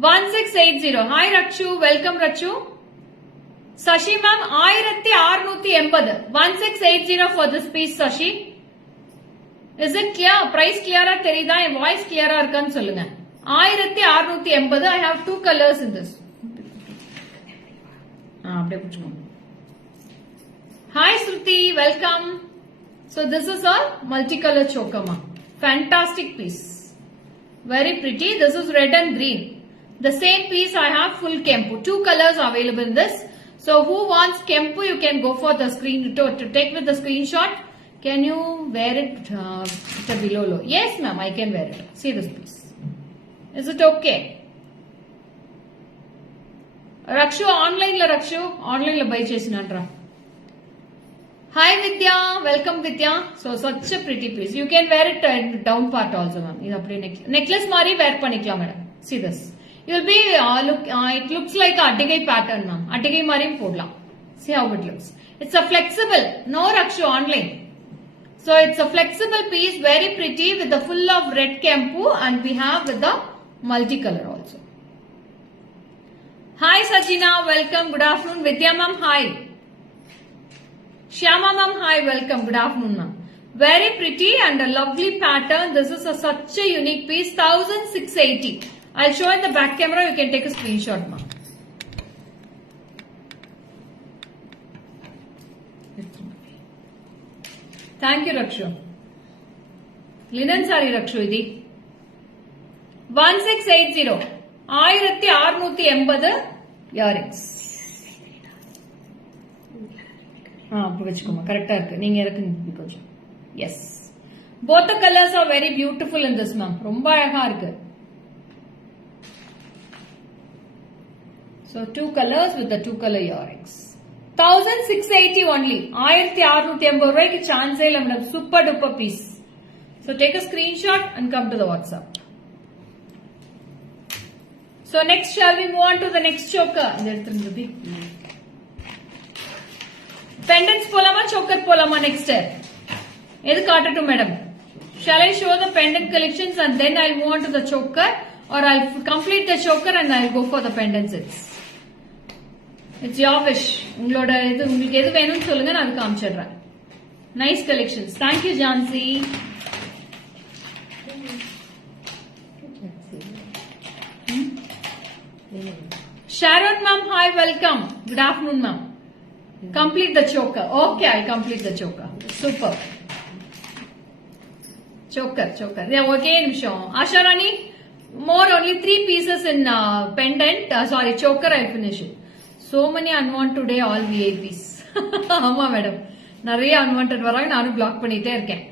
1680. Hi Rakshu, welcome Rakshu. Sashi ma'am, 1680, 1680 for this piece Sashi. Is it clear? Price clear ah therida? Voice clear ah irukanu solunga. 1680. I have two colors in this. அப்படியே புடிச்சுக்கோங்க. Hi Shruti, welcome. So this is a multicolor choker ma. Fantastic piece, very pretty. This is red and green. The same piece I have full kempu. Two colors available in this. So who wants kempu, you can go for the screen to take with the screenshot. Can you wear it below low? Yes ma'am, I can wear it. See this piece. Is it okay? Rakshu, online la buy chesinandra. Hi Vidya, welcome Vidya. So such a pretty piece. You can wear it down part also ma'am. Idu apdi necklace mari wear panikalam madam. See this. You will be it looks like a addigai pattern ma'am. Addigai mariyum podlam. See how it looks. It's a flexible. No Rakshu, online. So it's a flexible piece, very pretty, with the full of red kempu, and we have with the multicolor also. Hi Sajina, welcome, good afternoon. Vidya ma'am, hi. Shyama ma'am, hi, welcome, good afternoon ma'am. Very pretty and a lovely pattern. This is such a unique piece, 1680. I'll show in the back camera, you can take a screenshot ma'am. Thank you Rakshu. Linen saree Rakshu idi. 1680, 1680 earrings. வச்சுக்கோமா, கரெக்டா இருக்கு. நீங்க இருக்கு கொஞ்சம். Yes. Both the colors are very beautiful in this ma'am. ரொம்ப அழகா இருக்கு. So two colors with the two color earrings. 1680 only. 1680 ரூபாய்க்கு சான்ஸே இல்ல madam. Super duper piece. So take a screenshot and come to the WhatsApp. So next, shall we move on to the next choker? Pendants polama, choker polama next. Edu kaatatu madam. Shall I show the pendant collections and then I'll move on to the choker, or I'll complete the choker and I'll go for the pendant sets? It's your wish. உங்களுக்கு எது வேணும்னு சொல்லுங்க, நான் அது காமிச்சிடுறேன். Nice collections. Thank you Jansi. Sharon ma'am, hi, welcome. Good afternoon ma'am. Complete the choker. Okay, I'll complete the choker. Super. Choker. Yeah, okay, Nisham. Asha Rani, more only 3 pieces in pendant. Sorry, choker, I'll finish it. So many unwanted today, all VIPs. Amma madam. Nariya unwanted varaga, nanu block பண்ணிட்டே இருக்கேன்.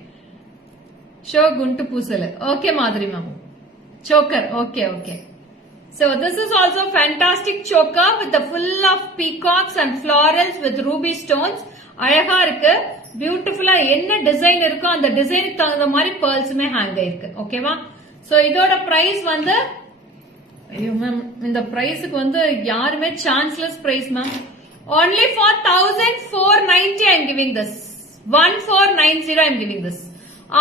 Show guntu pusala. Okay, Madhuri ma'am. Choker. Okay. So this is also fantastic choker with the full of peacocks and florals with ruby stones. அழகா இருக்கு, பியூட்டிஃபுல்லா. என்ன design இருக்கோ அந்த டிசைனுக்கு தகுந்த மாதிரி pearlsமே ஹேங் ஆயிருக்கு. ஓகேவா? சோ இதோட பிரைஸ் வந்து, ஐயோ மேம், இந்த பிரைஸ்க்கு வந்து யாருமே chanceless price ma'am. Only for 1490 I am giving this. 1490 I am giving this.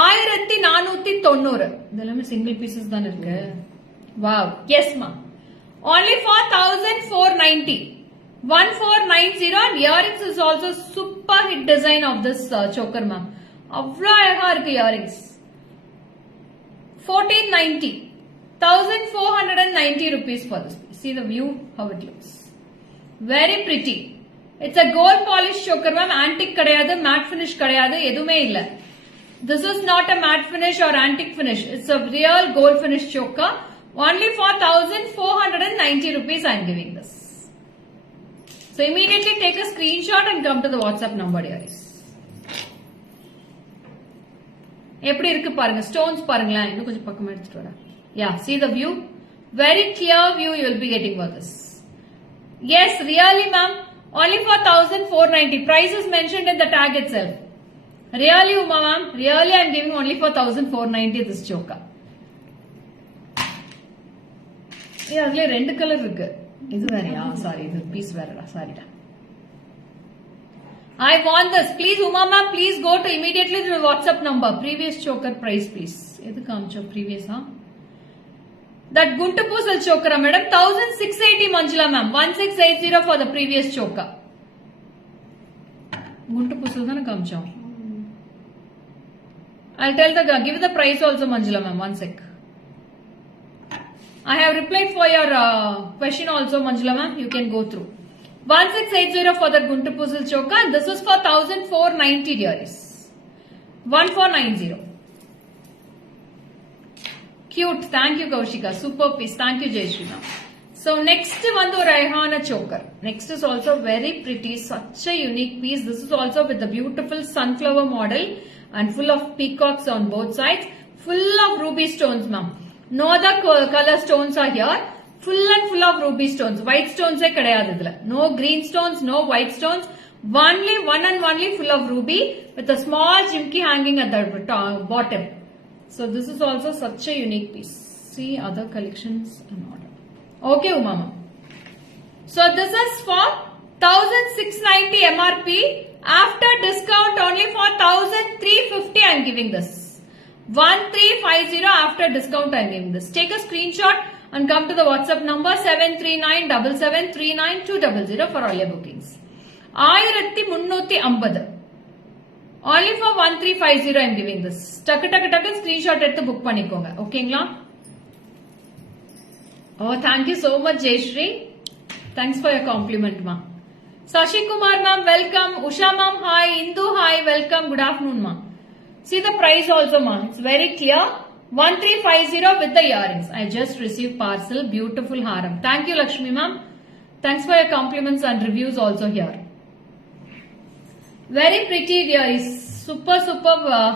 1490. இதெல்லாமே சிங்கிள் பீசஸ் தான் இருக்கு. Wow. Yes, ma'am. Only for 1490. 1490 and earrings is also super hit design of this choker ma'am. அவ்வளோ அழகா இருக்கு earrings. 1490. 1490 rupees for this piece. See the view, how it looks. Very pretty. It's a gold polish choker ma'am. Antique கிடையாது, matte finish கிடையாது, எதுவுமே இல்ல. This is not a matte finish or antique finish. It's a real gold finish choker. Only for 1490 rupees I am giving this. So immediately take a screenshot and come to the WhatsApp number dears. எப்படி இருக்கு பாருங்க, stones பாருங்களேன், இன்னும் கொஞ்சம் பக்கம் எடுத்துட்டு வர. Yeah, see the view? Very clear view you will be getting for this. Yes, really ma'am, only for 1490. Price is mentioned in the tag itself. Really Uma ma'am, really I am giving only for 1490 this choker. அதுல ரெண்டு colour இருக்கு, இது வேறயா? Sorry, இது piece வேறடா, சாரிடா. I want this. Please Uma ma'am, please go to immediately to the WhatsApp number. Previous choker price please. எது காமிச்சோம் previous? That Guntu Pusal choker madam, 1680 Manjula ma'am, 1680 for the previous choker. Guntu Pusal தான காமிச்சோம். I'll tell the give the price also Manjula ma'am, one sec. I have replied for your question also Manjula ma'am, you can go through. 1680 for the Guntu Puzzle choker and this is for 1490 dearies. 1490. Cute, thank you Kaushika, super piece, thank you Jayashri ma'am. So next one the Raihana choker. Next is also very pretty, such a unique piece. This is also with the beautiful sunflower model and full of peacocks on both sides. Full of ruby stones ma'am. No other color stones are here. Full and full of ruby stones. White stones கிடையாது இதுல. No green stones, no white stones. Only one and only full of ruby with a small jimki hanging at the bottom. So this is also such a unique piece. See other collections and order. Okay Umama. So this is for 1690 MRP. After discount only for 1350 I am giving this. 1350 after discount I am giving this. Take a screenshot and come to the WhatsApp number 7397739200 for all your bookings. 1350. Only for 1350 I am giving this. Takku screenshot எடுத்து book பண்ணிக்கோங்க. ஓகேங்களா? Oh, thank you so much Jayashri. Thanks for your compliment ma. Sashi Kumar ma'am, welcome. Usha ma'am, hi. Indu, hi. Welcome. Good afternoon ma. See the price also ma. It's very clear. 1350 with the earrings. I just received parcel. Beautiful haram. Thank you Lakshmi ma'am. Thanks for your compliments and reviews also here. Very pretty dearies. Super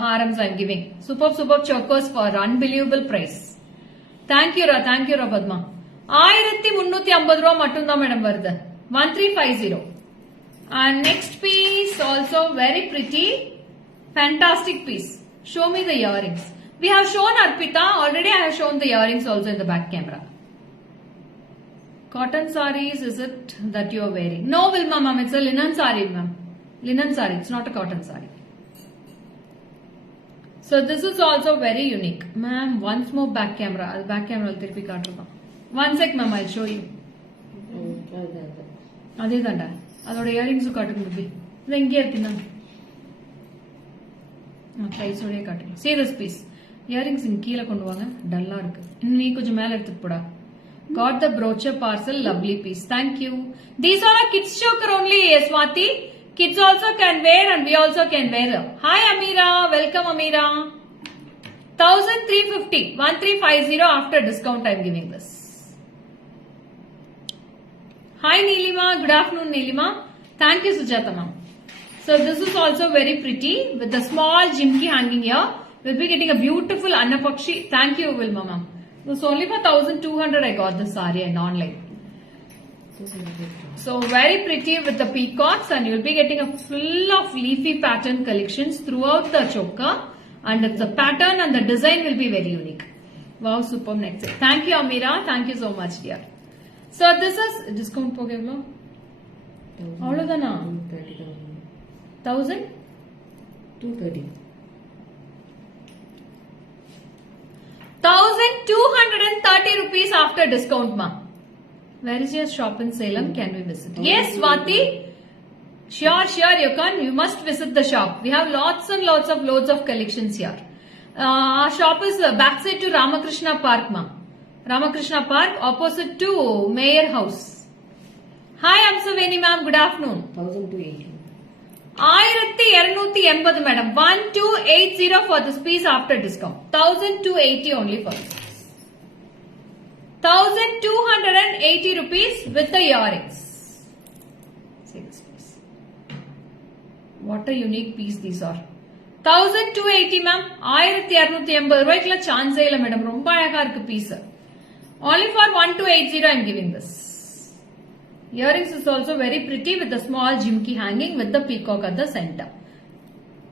harams I am giving. Super chokers for unbelievable price. Thank you Ra Padma. 1350 ரூபாய் மட்டும் தான் madam வருது. 1350. And next piece also very pretty. Fantastic piece. Show me the earrings. We have shown Arpita. Already I have shown the earrings also in the back camera. Cotton sarees, is it that you are wearing? No Vilma ma'am, it's a linen saree ma'am. Linen saree, it's not a cotton saree. So this is also very unique. Ma'am, once more back camera. Back camera will திருப்பி காட்டுறேன். One sec ma'am, I'll show you. அதே தாண்டா. அதோட earrings காட்டுங்க baby. இது எங்கே இருக்குன்னா? price ஓடே காட்டுங்க. See this piece. Earrings in கீழ கொண்டு வாங்க. டல்லா இருக்கு. நீ கொஞ்சம் மேல எடுத்துட்டு போடா. Got the brochure parcel, lovely piece. Thank you. These are a kids choker only, Swati. Kids also can wear and we also can wear. Hi Amira, welcome Amira. 1350, 1350 after discount I am giving this. Hi Neelima, good afternoon Neelima. Thank you Sujata ma'am. So this is also very pretty with the small jimki hanging here. We'll be getting a beautiful Annapakshi. Thank you Vilma ma'am. It was only for 1200 I got the saree and online. So very pretty with the peacocks and you'll be getting a full of leafy pattern collections throughout the choker and the pattern and the design will be very unique. Wow, superb next set. Thank you Amira. Thank you so much dear. So this is discount pogevlo. Avladana 1000 230 1230 rupees after discount ma. Where is your shop in Salem? Can we visit? Yes, Swati. Sure, you can. You must visit the shop. We have lots and loads of collections here. Our shop is backside to Ramakrishna Park, ma'am. Ramakrishna Park, opposite to Mayor House. Hi, Amsaveni ma'am. Good afternoon. 1280. 1280 madam. 1280 for this piece after discount. 1280 only for this. 1280 rupees with the earrings. What a unique piece these are. 1280 ma'am. 1280 ரூபாய்க்குள்ள சான்ஸே இல்ல madam. ரொம்ப அழகா இருக்கு piece. Only for 1280 I am giving this. Earrings is also very pretty with the small jimki hanging with the peacock at the center.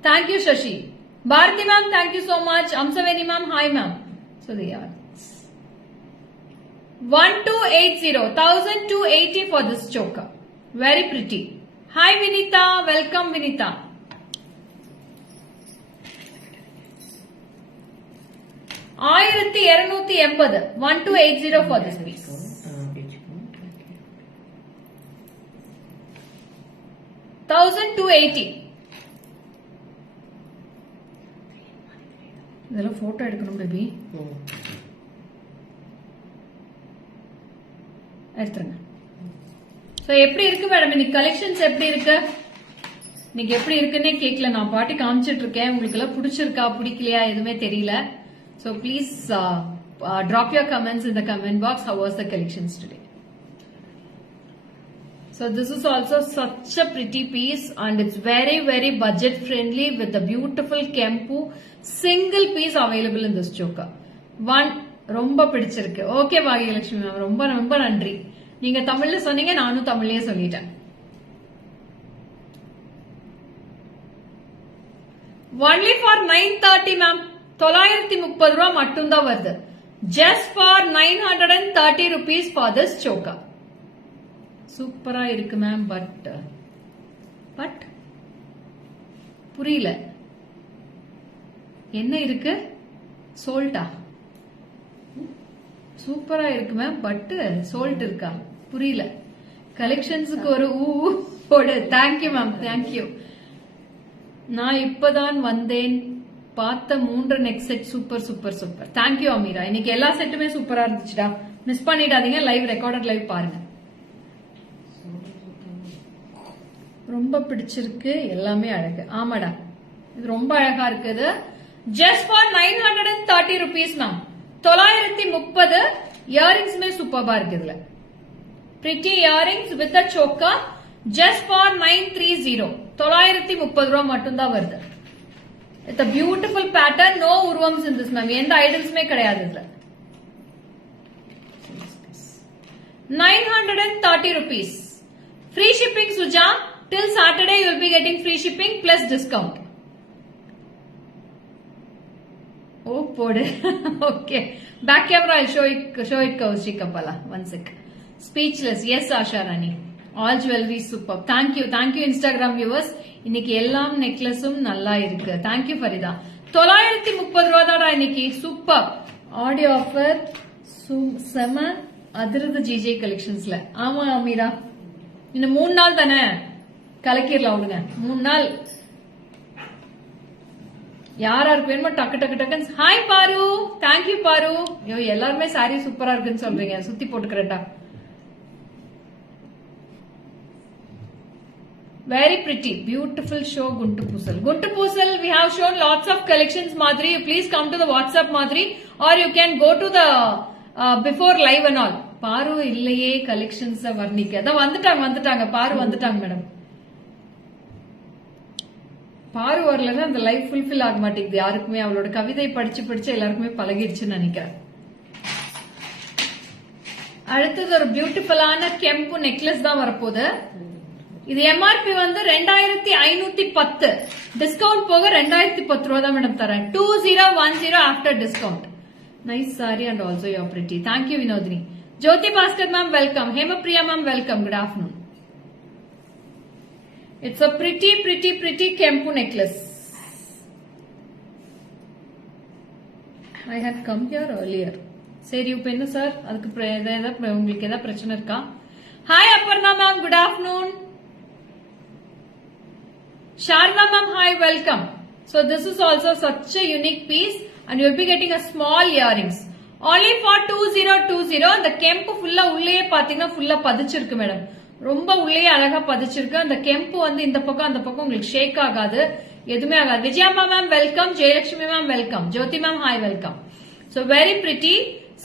Thank you Shashi. Bharati ma'am, thank you so much. Amsaveni ma'am, hi ma'am. So they are 1280, 1280 for this choker. Very pretty. Hi Vinita, welcome Vinita. 1280, 1280 for this piece. 1280. இதெல்லாம் photo எடுக்கணும் baby. எடுத்துருங்க. So எப்படி இருக்கு madam இன்னைக்கு collections எப்படி இருக்கு? இன்னைக்கு எப்படி இருக்குன்னே கேட்கல, நான் பாட்டி காமிச்சிட்டு இருக்கேன். உங்களுக்கு எல்லாம் பிடிச்சிருக்கா பிடிக்கலையா எதுவுமே தெரியல. So please drop your comments in the comment box. How was the collections today? So this is also such a pretty piece and it's very budget friendly with the beautiful kempu single piece available in this choker. One ரொம்ப பிடிச்சிருக்கு. Okay Bhagyalakshmi ma'am, ரொம்ப நன்றி. நீங்க தமிழ்ல சொன்னீங்க, நானும் தமிழ்லயே சொல்லிட்டேன். Only for 930 ma'am. 930 ரூபாய் மட்டும்தான் வருது. Just for 930 rupees for this choker. சூப்பரா இருக்கு மேம். பட் புரியல என்ன இருக்கு? சோல்ட்டா? சூப்பரா இருக்கு மேம். பட் சோல்ட் இருக்கா? புரியல. கலெக்ஷன்ஸுக்கு ஒரு போடு. Thank you ma'am, thank you. நான் இப்பதான் வந்தேன், பார்த்த 3 neck set super. Thank you Ameera. இன்னைக்கு எல்லா செட்டுமே சூப்பரா இருந்துச்சுடா. மிஸ் பண்ணிடாதீங்க. லைவ் ரெக்கார்டட் லைவ் பாருங்க. ரொம்ப பிடிச்சிருக்கு. எல்லாமே அழகு. ஆமாடா, இது ரொம்ப அழகா இருக்குது. Just for 930 rupees ma'am. 930. இயரிங்ஸ்மே சூப்பர்பா இருக்கு. இதுல pretty earrings with a choker just for 930. 930 ரூபாய் மட்டும்தான் வருது. It's a beautiful pattern. No urvams in this ma'am. எந்த ஐடல்ஸ்மே கிடையாது இதுல. 930 rupees. Free shipping Suja. Till Saturday you will be getting free shipping plus discount. Oh, podu. Okay. Back camera I'll show it Kaushik Kapala. One sec. Speechless. Yes, Asha Rani. All jewelry superb. Thank you Instagram viewers. இன்னைக்கு எல்லாம் நெக்லஸும் நல்லா இருக்கு. Thank you Farida. 930 ரூபாய் தான்டா இன்னைக்கு. Super audio offer. செம அதிரது GJ கலெக்ஷன்ஸ்ல. ஆமா அமீரா, இன்னும் 3 நாள் தானே, கலக்கிடலாம் விடுங்க. 3 நாள். யாருக்கு வேணுமோ டக்கு. ஹாய் பாரு, தேங்க்யூ பாரு. ஐயோ, எல்லாருமே சாரி சூப்பரா இருக்குன்னு சொல்றீங்க. சுத்தி போட்டுக்கிறேன்டா. Very pretty, beautiful show Guntu Pusal. We have shown lots of collections, Madhuri. You please come to the WhatsApp, Madhuri, or you can go to the before live and all. Paru illaye collections varnika. Da vandutaanga. Paru vandutaanga madam. Paru varlana the life fulfill ஆக மாட்டேங்குது யாருக்குமே. அவளோட கவிதை படிச்சு எல்லாருக்குமே பழகிடுச்சுன்னு நினைக்கிறேன். அடுத்தது ஒரு பியூட்டிஃபுல்லான கெம்பு நெக்லஸ் தான் வரப்போகுது. இது எம்ஆர்பி வந்து 2510. டிஸ்கவுண்ட் போக 2010 ரூபாய் தான் மேடம் தரேன். 2010 after discount. Nice sari and also you are pretty. Thank you Vinodhini. Jyothi Bhaskar ma'am welcome. Hemapriya ma'am welcome. Good afternoon. It's a pretty kempu necklace. I had come here earlier. சரி இப்ப என்ன சார் அதுக்கு உங்களுக்கு ஏதாவது பிரச்சனை இருக்கா? Hi Aparna ma'am, good afternoon. Sharda ma'am, hi, welcome. So this is also such a unique piece and you will be getting a small earrings. Only for 2020. அந்த கெம்பு ஃபுல்லா உள்ளேயே பாத்தீங்கன்னா ஃபுல்லா பதிச்சிருக்கு மேடம். ரொம்ப உள்ளேயே அழகா பதிச்சிருக்கு. அந்த கெம்பு வந்து இந்த பக்கம் அந்த பக்கம் உங்களுக்கு ஷேக் ஆகாது, எதுவுமே ஆகாது. விஜயாமா ma'am welcome, Jayalakshmi ma'am welcome, Jyothi ma'am hi welcome. So very pretty,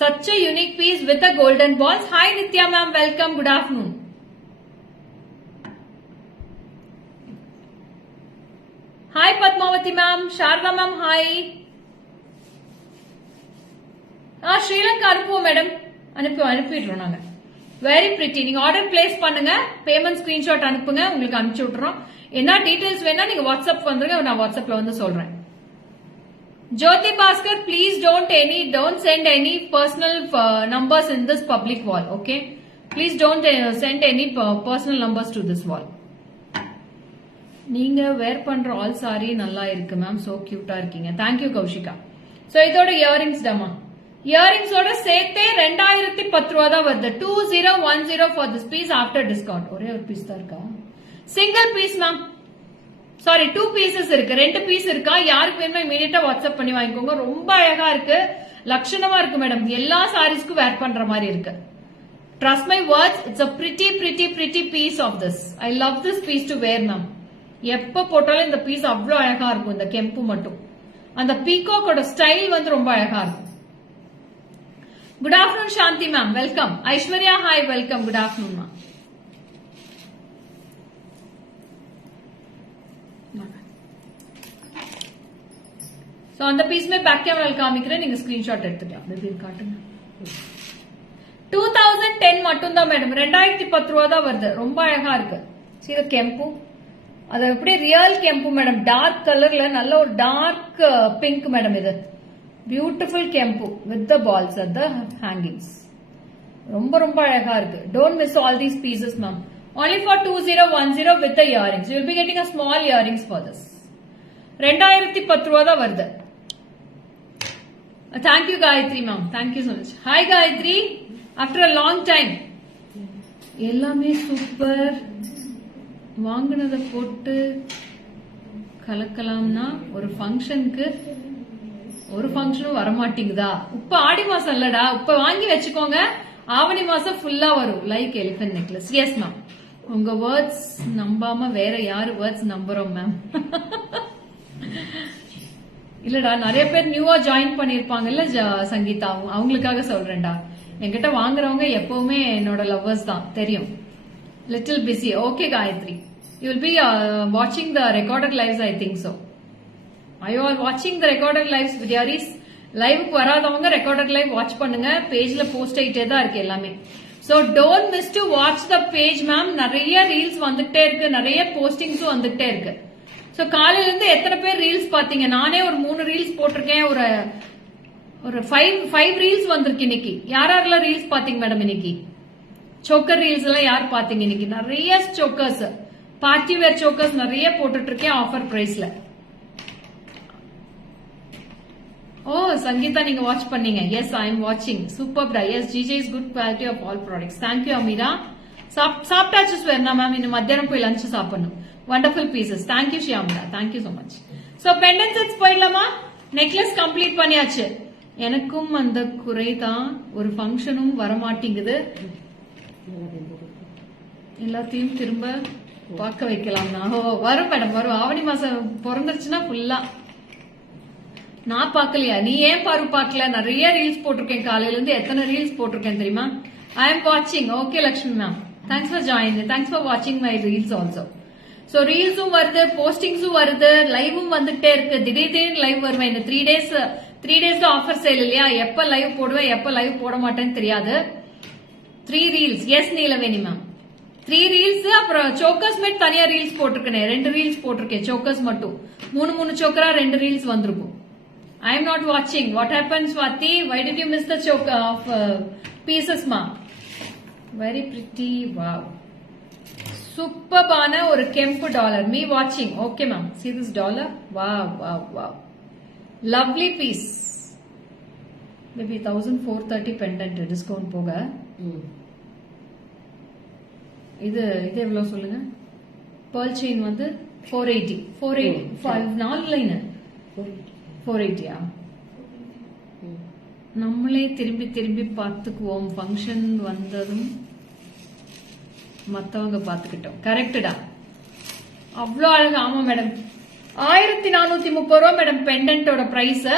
such a unique piece with a golden balls. Hi Nitya ma'am, welcome, good afternoon. Hi Padmavati ma'am, Sharda ma'am hi. Sri Lanka அனுப்புவோம் மேடம், அனுப்பிடுறோம் நாங்க. Very pretty. நீங்க order place பண்ணுங்க, payment screenshot அனுப்புங்க, உங்களுக்கு அனுப்பிச்சு விட்டுறோம். என்ன details வேணா நீங்க வாட்ஸ்அப் வந்துருங்க, நான் வாட்ஸ்அப்ல வந்து சொல்றேன். Jyoti Bhaskar, please don't send any personal numbers in this public wall, okay? Please don't send any personal numbers to this wall. நீங்க வேர் பண்ற ஆல் சாரி நல்லா இருக்கு மேம், சோ கியூட்டா இருக்கீங்க. தேங்க்யூ கௌஷிகா. சோ இதோட இயரிங்ஸ் டமா, இயரிங்ஸோட சேர்த்தே 2010 ரூபா தான் வருது. 2010 for this piece after discount. ஒரே ஒரு பீஸ் தான் இருக்கா? Single piece ma'am, sorry 2 pieces இருக்கு, 2 பீஸ் இருக்கா? யாருக்கு வேணுமோ இமீடியட்டா வாட்ஸ்அப் பண்ணி வாங்கிக்கோங்க. ரொம்ப அழகா இருக்கு, லட்சணமா இருக்கு மேடம். எல்லா சாரீஸ்க்கும் வேர் பண்ற மாதிரி இருக்கு. Trust my words, it's a pretty piece of this. I love this piece to wear ma'am. எப்ப போட்டாலும் இந்த பீஸ் அவ்வளவு அழகா இருக்கும். இந்த கெம்பு மட்டும், அந்த பீகாக்கோட ஸ்டைல் வந்து ரொம்ப அழகா இருக்கும். Good afternoon Shanthi ma'am welcome. Aishwarya hi welcome, good afternoon ma'am. So அந்த பீஸ்மே பேக் கேமரா காமிக்கிறேன், நீங்க ஸ்கிரீன்ஷாட் எடுத்துக்கலாம். பேபி காட்டுங்க. 2010 மட்டும் தான் மேடம், 2010 ரூபா தான் வருது. ரொம்ப அழகா இருக்கு. சீர கெம்பு அது அப்படியே ரியல் கெம்பு மேடம், டார்க் கலர்ல நல்ல ஒரு டார்க் பிங்க் மேடம். இது beautiful kempu with the balls at the hangings. ரொம்ப ரொம்ப அழகா இருக்கு. Don't miss all these pieces ma'am. only for 2010 with the earrings. You will be getting a small earrings for this. 2010 ரூபா தான் வருது. Thank you Gayatri ma'am, thank you so much. Hi Gayatri, after a long time. எல்லாமே super. வாங்குனதை போட்டு கலக்கலாம்னா ஒரு ஃபங்க்ஷனும் வரமாட்டேங்குதா? இப்ப ஆடி மாசம் இல்லடா, இப்ப வாங்கி வச்சுக்கோங்க, ஆவணி மாசம் ஃபுல்லா வரும். Like elephant necklace. Yes ma'am, உங்க வேர்ட்ஸ் நம்பாம வேற யாரு வேர்ட்ஸ் நம்புறோம் மேம்? இல்லடா, நிறைய பேர் நியூவா ஜாயின் பண்ணிருப்பாங்கல்ல சங்கீதா, அவங்களுக்காக சொல்றேன்டா. என்கிட்ட வாங்குறவங்க எப்பவுமே என்னோட லவ்வர்ஸ் தான், தெரியும். Little busy. Okay, Gayatri. You will be watching the recorded lives, I think so. Are you all watching the recorded lives, Vidyaris? Live க்கு வராதவங்க recorded live watch பண்ணுங்க. பேஜ்ல போஸ்ட் ஆயிட்டே தான் இருக்கு எல்லாமே. So don't miss to watch the page, ma'am. நிறைய reels வந்துட்டே இருக்கு, நிறைய போஸ்டிங்ஸும் வந்துட்டே இருக்கு. So காலையில இருந்து எத்தனை பேர் ரீல்ஸ் பாத்தீங்க? நானே ஒரு 3 ரீல்ஸ் போட்டிருக்கேன், ஒரு 5 ரீல்ஸ் வந்திருக்கு இன்னைக்கு. யாரெல்லாம் ரீல்ஸ் பாத்தீங்க மேடம் இன்னைக்கு? சோக்கர் ரீல்ஸ் எல்லாம் யார் பாத்தீங்க இன்னைக்கு? நிறைய சோக்கர்ஸ், பார்ட்டி வேர் சோக்கர்ஸ் நிறைய போட்டுட்டு இருக்கேன் ஆஃபர் பிரைஸ்ல. ஓ சங்கீதா, நீங்க வாட்ச் பண்ணீங்க? எஸ், ஐ எம் வாட்சிங். சூப்பர் டா. Yes, GJ is good quality of all products. Thank you Ameera. சாப்பிட்டாச்சு ஸ்வேர்னா மேம், இன்னும் மத்தியானம் போய் லஞ்ச் சாப்பிடணும். Wonderful pieces. Thank you Shyamila, thank you so much. So pendant sets போயிடலாமா? நெக்லஸ் கம்ப்ளீட் பண்ணியாச்சு. எனக்கும் அந்த குறைதான், ஒரு ஃபங்க்ஷனும் வரமாட்டேங்குது. எல்லாத்தையும் திரும்ப பார்க்க வைக்கலாம்னா வரும் மேடம், வரும். ஆவணி மாசம் பிறந்துருச்சுன்னா ஃபுல்லா. நான் பாக்கலையா? நீ ஏன் பார்க்கல? நிறைய ரீல்ஸ் போட்டிருக்கேன் காலையில இருந்து. எத்தனை ரீல்ஸ் போட்டிருக்கேன் தெரியுமா? ஐ எம் வாட்சிங். Okay Lakshmi ma'am, thanks for join, thanks for வாட்சிங் மை ரீல்ஸ் ஆல்சோ. சோ ரீல்ஸும் வருது, போஸ்டிங்ஸும் வருது, லைவும் வந்துட்டே இருக்கு. திடீர்னு லைவ் வருவேன். இந்த 3 டேஸ் ஆஃபர் சேல் இல்லையா? எப்ப லைவ் போடுவேன், எப்ப லைவ் போட மாட்டேன்னு தெரியாது. 3 reels. Yes Neelaveni ma'am, 3 reels. அப்புறம் சோக்கர்ஸ் மேட் தனியா ரீல்ஸ் போட்டிருக்கேன், 2 ரீல்ஸ் போட்டிருக்கேன். சோக்கர்ஸ் மட்டும் 3 சோக்கரா 2 ரீல்ஸ் வந்திருக்கும். I am not watching. What happened, Swati? Why did you miss the choke of pieces, ma? Very pretty. Wow. Superbana or kempu dollar. Me watching. Okay, ma'am. See this dollar? Wow, wow, wow. Lovely piece. Maybe 1430 pendant discount போக. இது எவ்வளவு சொல்லுங்க? pearl chain வந்து 480 4 line 480. நம்மளே திரும்பி பார்த்துக்குவோம். Function வந்ததும் மத்தவங்க பார்த்துக்கிட்டோம். கரெக்டா? அவ்வளோ அழகா. ஆமா மேடம், 1430 ரூபா மேடம் பெண்டன்டோட பிரைஸ்.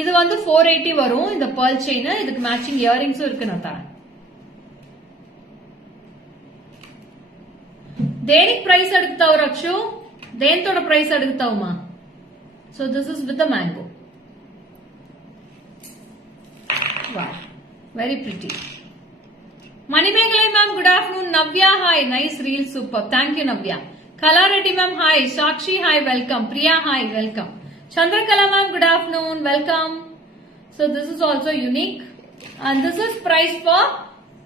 இது வந்து 480 வரும் இந்த pearl செயின். இதுக்கு மேட்சிங் இயரிங்ஸும் இருக்கு. நான் தரேன். దేనికి ప్రైస్ అడుగుతావు రక్షు? దేంతోడ ప్రైస్ అడుగుతావుమా? So this is with the mango. Wow, very pretty. Manimegalai ma'am, good afternoon. Navya hi, nice reel, super, thank you Navya. Kalareddy ma'am hi, Sakshi hi, welcome. Priya hi, welcome. Chandrakala ma'am good afternoon, welcome. So this is also unique and this is price for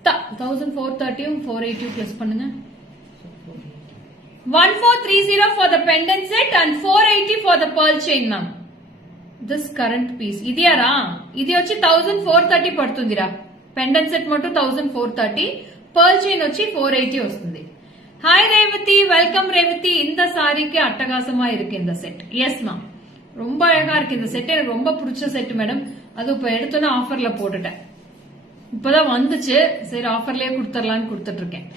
1430 480 plus பண்ணுங்க. 1430 for the pendant set and 480 for the pearl chain, ma'am. This current piece. ఇదియారా? ఇది వచ్చి 1430 పడుతుందిరా. Pendant set మటు 1430, pearl chain వచ్చి 480 వస్తుంది. Hi Revathi, welcome Revathi. இந்த சாரிக்கு அட்டகாசமா இருக்கு இந்த செட். எஸ் மேம், ரொம்ப அழகா இருக்கு இந்த செட். எனக்கு ரொம்ப பிடிச்ச செட் மேடம். அது இப்ப எடுத்தோன்னா ஆஃபர்ல போட்டுட்டேன். இப்பதான் வந்துச்சு, சரி ஆஃபர்லயே கொடுத்துடலான்னு கொடுத்துட்டு இருக்கேன்.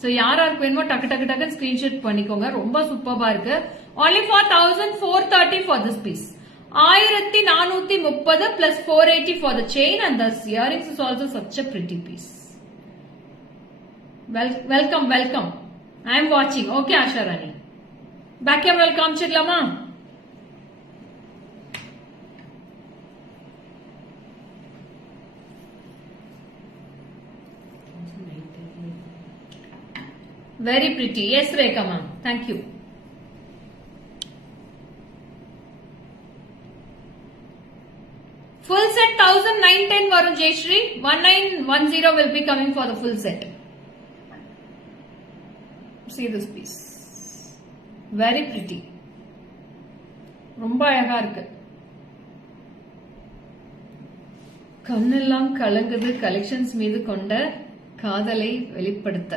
சோ யாருக்கு வேணுமோ டக்கு ஸ்கிரீன்ஷாட் பண்ணிக்கோங்க. ரொம்ப சூப்பர்பா இருக்கு. only for 1430 for this piece. 1430 plus 480 for the chain and the earrings is also such a pretty piece. Welcome. I am watching. Okay Asha Rani. Back here welcome chidlama. Very pretty. Yes, Rekha ma'am. Thank you. Full set 1910 Varun Jayashree. 1910 will be coming for the full set. See this piece. Very pretty. ரொம்ப அழகா இருக்கு. கண்ணெல்லாம் கலங்குது collections மீது கொண்ட காதலை வெளிப்படுத்த.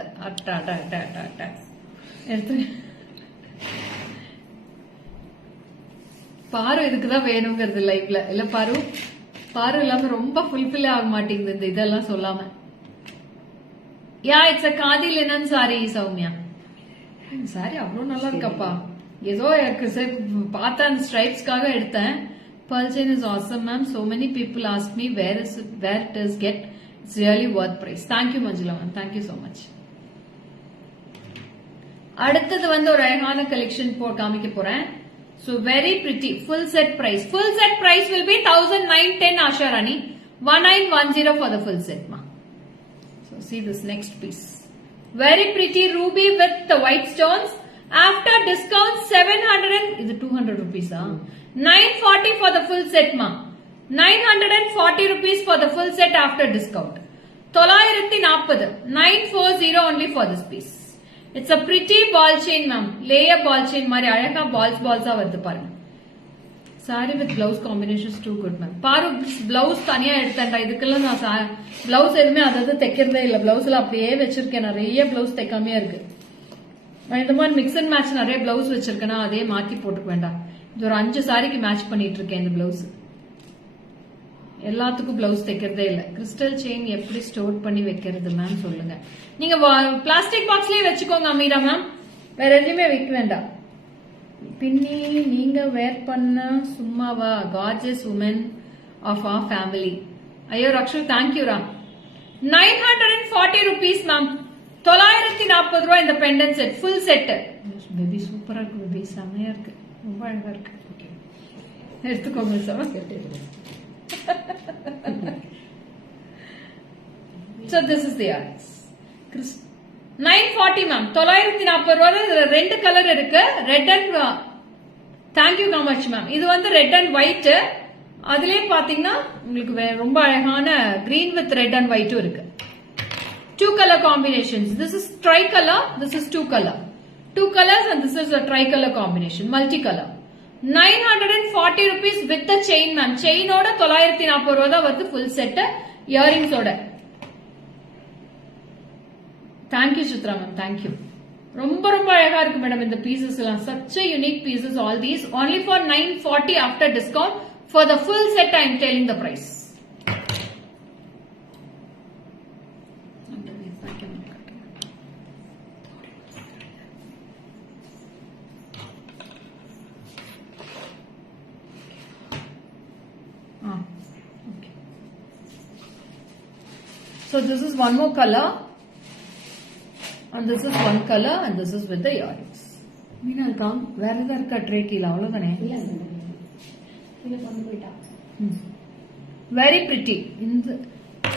எடுத்து பாரு, இதுக்குதான் வேணுங்கிறது லைஃப்ல இல்ல பாரு. பாரு இல்லாம ரொம்ப ஃபுல்ஃபில் ஆக மாட்டேங்குது இந்த இதெல்லாம் சொல்லாம. Yeah it's a khadi linen sari Soumya. Sari அவ்வளவு நல்லா இருக்கப்பா. ஏதோ பார்த்தா அந்த ஸ்ட்ரைப்ஸ்க்காக எடுத்தேன். pearl chain is awesome ma'am. So many people ask me where it is get. It's really worth price. Thank you Manjula ma'am. Thank you so much. அடுத்தது வந்து ஒரு அழகான கலெக்ஷன் காமிக்க போறேன். So very pretty. Full set price. Full set price will be 1910 Asha Rani. 1910 for the full set ma. So see this next piece. Very pretty ruby with the white stones. After discount 700 is it 200 rupees 940 for the full set ma. 940 rupees for the full set after discount. 940 940 only for this piece. It's a pretty ball chain ma'am. Layer ball chain mari alaka balls varudhu parunga. Saree with blouse combinations too good ma'am. Paru blouse thaniya edutanda. Idukella na blouse edume adadu tekkiradhe illa. Blouse la apdiye vechiruken. Nariya blouse tekkamaya irukku. இந்த மாதிரி mix and match நிறைய blouse வச்சிருக்கேன்னா அதே மாத்தி போட்டுக்க வேண்டாம். இது ஒரு 5 சாரிக்கு மேட்ச் பண்ணிட்டு இருக்கேன் இந்த பிளவுஸ். எல்லாத்துக்கும் பிளவுஸ் தைக்கிறதே இல்ல. கிறிஸ்டல் செயின் எப்படி ஸ்டோர் பண்ணி வைக்கிறது மேம் சொல்லுங்க. நீங்க பிளாஸ்டிக் பாக்ஸ்லயே வச்சுக்கோங்க அமீரா மேம். வேற எதுவுமே வைக்க வேண்டாம். பின்னி நீங்க வேர் பண்ண சும்மாவா? Gorgeous woman of our family. ஐயோ ரக்ஷு தேங்க்யூ ரா. 940 rupees மேம். 940 ரூபாய் இந்த pendant set full set. Baby சூப்பரா இருக்கு. பேபி செமையா இருக்கு. ரொம்ப அழகா இருக்கு. எடுத்துக்கோங்க sir. So this is the earrings. 940 ma'am. 940 ரூபாய். இதுல ரெண்டு கலர் இருக்கு. Red and thank you so much ma'am. இது வந்து ரெட் அண்ட் ஒயிட். அதுலயே பாத்தீங்கன்னா உங்களுக்கு ரொம்ப அழகான கிரீன் வித் ரெட் அண்ட் ஒயிட்டும் இருக்கு. 2 color combinations. This is tricolor. This is 2 color. 2 colors and this is a tricolor combination. Multicolor. 940 rupees with the chain ma'am. Chain ஓட 940 ரூபா தான் வருது full set. Earrings ஓட. Thank you Chitra ma'am. Thank you. ரொம்ப ரொம்ப அழகா இருக்கு madam இந்த pieces எல்லாம். Such a unique pieces all these. Only for 940 after discount. For the full set I am telling the price. Okay. So this is one more color. And this is one color and this is with the earrings. Meena இருக்கா வேற ஏதாவது இருக்கா tray கீழே அவ்வளவுதானே இல்ல இத கொண்டு போய்ட்டா வெரி பிரிட்டி இந்த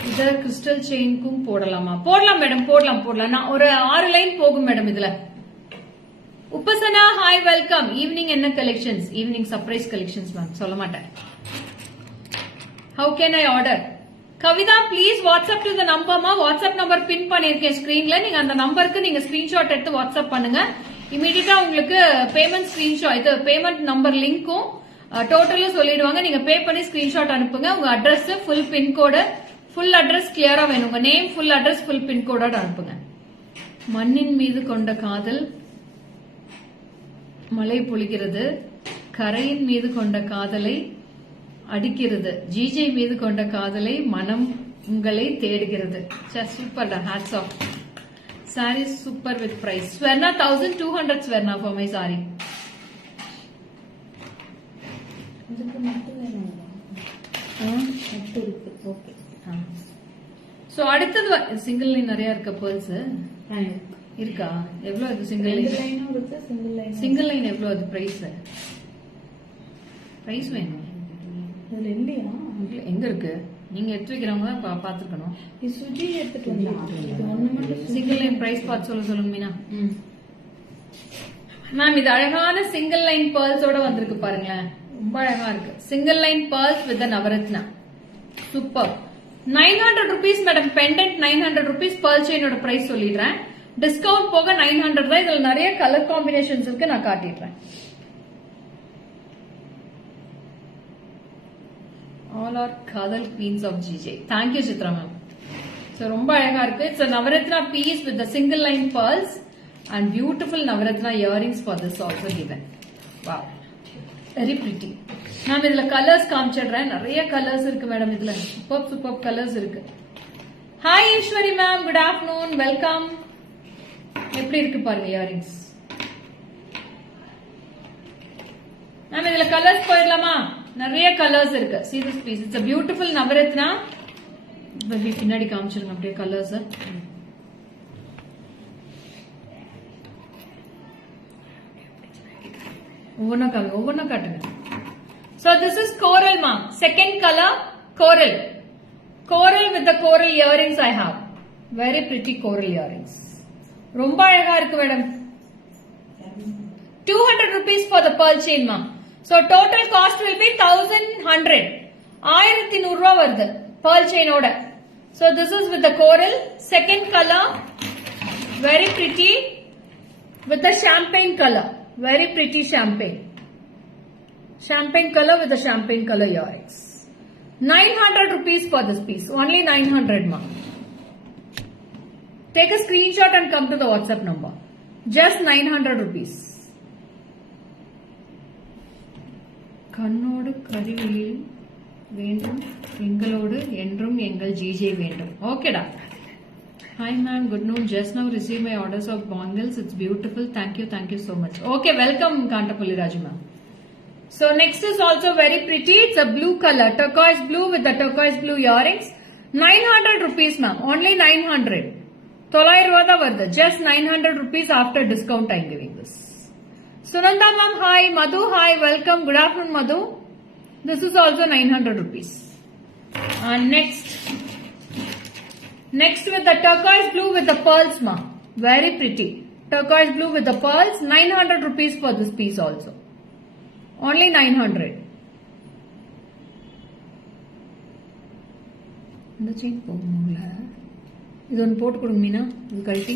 இத கிறிஸ்டல் செயின்க்கும் போடலாமா போடலாம் மேடம் போடலாம் நான் ஒரு 6 லைன் போகும் மேடம் இதுல உபசனா ஹாய் வெல்கம் ஈவினிங் என்ன collections evening surprise collections ma'am சொல்ல மாட்டேன் how can I order Kavitha please WhatsApp to the நம்பர்மா வாட்ஸ்அப் நம்பர் பின் பண்ணிருக்கேன் ஸ்கிரீன்ல நீங்க அந்த நம்பருக்கு நீங்க ஸ்கிரீன்ஷாட் எடுத்து வாட்ஸ்அப் பண்ணுங்க இமீடியட்டா உங்களுக்கு பேமெண்ட் ஸ்கிரீன்ஷாட் இது பேமெண்ட் நம்பர் லிங்க்கும் டோட்டலும் சொல்லிடுவாங்க நீங்க பே பண்ணி ஸ்கிரீன்ஷாட் அனுப்புங்க உங்க address full pincode full address கிளியரா வேணும் உங்க நேம் ஃபுல் அட்ரஸ் ஃபுல் பின்கோடோட அனுப்புங்க மண்ணின் மீது கொண்ட காதல் மழை பொழிகிறது கரையின் மீது கொண்ட காதலை அடிக்கிறது ஜிஜே மீது கொண்ட காதலை மனம் உங்களை தேடுகிறது super hats off sari super with price Swarna 1200 Swarna for my sari இதுக்கு மட்டும் வேணும் மட்டும் இருக்கு ஓகே சோ அடுத்தது சிங்கிள் லைன் நிறைய இருக்க பேர்ல்ஸ் இருக்கா எவ்வளவு அது சிங்கிள் லைனும் இருக்கு சிங்கிள் லைன் எவ்வளவு அது பிரைஸ் வேணும் அதுல இல்லையா எங்க இருக்கு நீங்க எடுத்து வைக்கிறவங்க பாத்துக்கணும் இது சுஜி எடுத்துட்டு வந்தா இது ஒண்ணு மட்டும் சிங்கிள் லைன் பிரைஸ் பார்த்து சொல்லுங்க மீனா மேம் இது அழகான சிங்கிள் லைன் பேர்ல்ஸோட வந்திருக்கு பாருங்களேன் ரொம்ப அழகா இருக்கு single line pearls with Navaratna super 900 rupees madam pendant 900 rupees pearl செயினோட பிரைஸ் சொல்லிடுறேன் டிஸ்கவுண்ட் போக 900 தான் இதுல நிறைய கலர் காம்பினேஷன்ஸ் இருக்கு நான் காட்டிடுறேன் all are kadal queens of GJ thank you Chitra ma'am so ரொம்ப அழகா இருக்கு it's a navaratna piece with the single line pearls and beautiful navaratna earrings for this also given wow very pretty நான் இதுல colours காமிச்சிடுறேன் நிறைய colours இருக்கு madam இதுல super colours இருக்கு hi Eswari ma'am good afternoon welcome எப்படி இருக்கு பாருங்க இயரிங்ஸ் மேம் இதுல கலர்ஸ் போயிடலாமா நிறைய கலர்ஸ் இருக்கு see this piece it's a beautiful navaratna பின்னாடி காமிச்சிருங்க அப்படியே கலர்ஸ் ஒவ்வொன்னா காட்டுங்க so this is coral ma second color coral with the coral earrings I have very pretty coral earrings ரொம்ப அழகா இருக்கு madam 200 rupees for the pearl chain ma so total cost will be 1100 1100 ரூபாய் வருது pearl chain ஓட so this is with the coral second color very pretty with the champagne color very pretty champagne color with the champagne color earrings 900 rupees for this piece only 900 ma take a screenshot and come to the WhatsApp number just 900 rupees கண்ணோடு கருவியில் வேண்டும் எங்களோடு என்றும் எங்கள் GJ வேண்டும் ஓகேடா hi ma'am good noon just now receive my orders of bangles it's beautiful thank you so much okay welcome Kondapalli Raju ma'am so next is also very pretty it's a blue color turquoise blue with the turquoise blue earrings 900 rupees ma'am only 900 900 ரூபாய் தான் வருது just 900 rupees after discount I'm giving this Sunanda ma'am, hi. Madhu, hi. Welcome. Good afternoon, Madhu. This is also 900 rupees. And next with the turquoise blue with the pearls, ma. Very pretty. Turquoise blue with the pearls. 900 rupees for this piece also. Only 900. இந்த chain போகணும்ல இது ஒன்று போட்டு கொடுங்க மீனா இது கழட்டி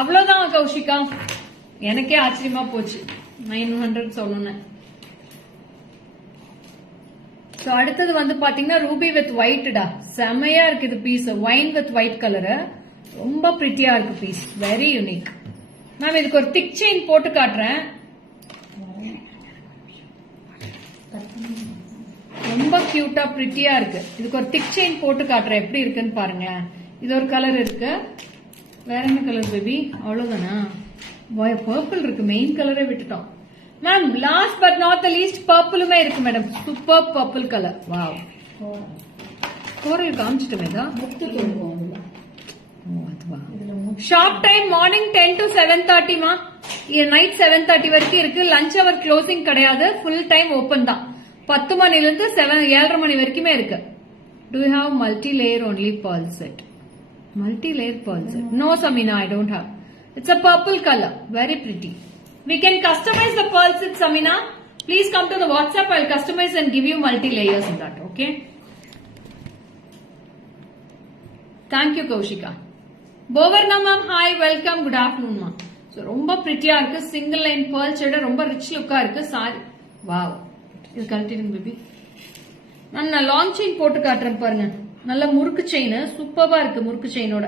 அவ்வளவுதான் கௌஷிகா எனக்கே ஆச்சரியமா போச்சு 900 சொல்லணும். So, அடுத்தது வந்து பாத்தீங்கன்னா ரூபி வித் ஒயிட்டா செமையா இருக்கு இது piece. Wine with white colour ரொம்ப பிரிட்டியா இருக்கு பீஸ். Very unique ma'am. இதுக்கு ஒரு திக் செயின் போட்டு காட்டுறேன். ரொம்ப கியூட்டா பிரிட்டியா இருக்கு. இதுக்கு ஒரு திக் செயின் போட்டு காட்டுறேன் எப்படி இருக்குன்னு பாருங்களேன். இது ஒரு கலர் இருக்கு. வேற என்ன கலர் பேபி? அவ்வளவுதானா? பர்பிள் இருக்கு. மெயின் கலரே விட்டுட்டோம் ma'am. Last but not the least பர்பிளுமே இருக்கு madam. Super purple colour. Wow. Coral காமிச்சிட்டோமே தான். ஷாப் டைம் மார்னிங் 10 to 7:30 மா. நைட் 7:30 வரைக்கும் இருக்கு. லஞ்ச் அவர் க்ளோசிங் கிடையாது. ஃபுல் டைம் ஓபன் தான். 10 மணில இருந்து 7:30 மணி வரைக்குமே இருக்கு. Do you have multi-layer only pearl set? Multi-layer pearl set. No, Samina, I don't have. It's a purple color. Very pretty. We can customize the pearl set, Samina. Please come to the WhatsApp. I'll customize and give you multi-layers in that. Okay? Thank you, Kaushika. Bovarna ma'am, hi, welcome. Good afternoon, ma'am. So, ரொம்ப பிரிட்டியா இருக்கு. Single line pearl shade ரொம்ப rich லுக்கா இருக்கு. Sorry. Wow. இது கழட்டிடுங்க baby. நான் long chain போட்டு காட்டுறேன் பாருங்க. நல்ல முறுக்கு செயின். சூப்பரா இருக்கு முறுக்கு செயினோட.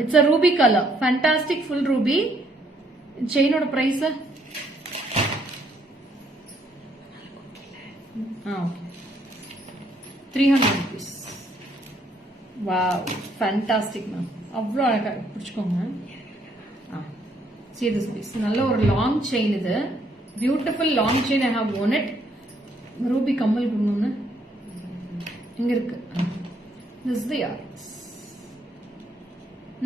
It's a ruby color. Fantastic full ruby. செயினோட price 300 rupees. Wow, fantastic ma'am. அவ்வளோ அழகா பிடிச்சுக்கோங்க. See this piece. நல்ல ஒரு லாங் செயின் இது. Beautiful long chain. I have worn it. Ruby கம்மல் கொடுங்க. இங்க இருக்கு. This is the yards.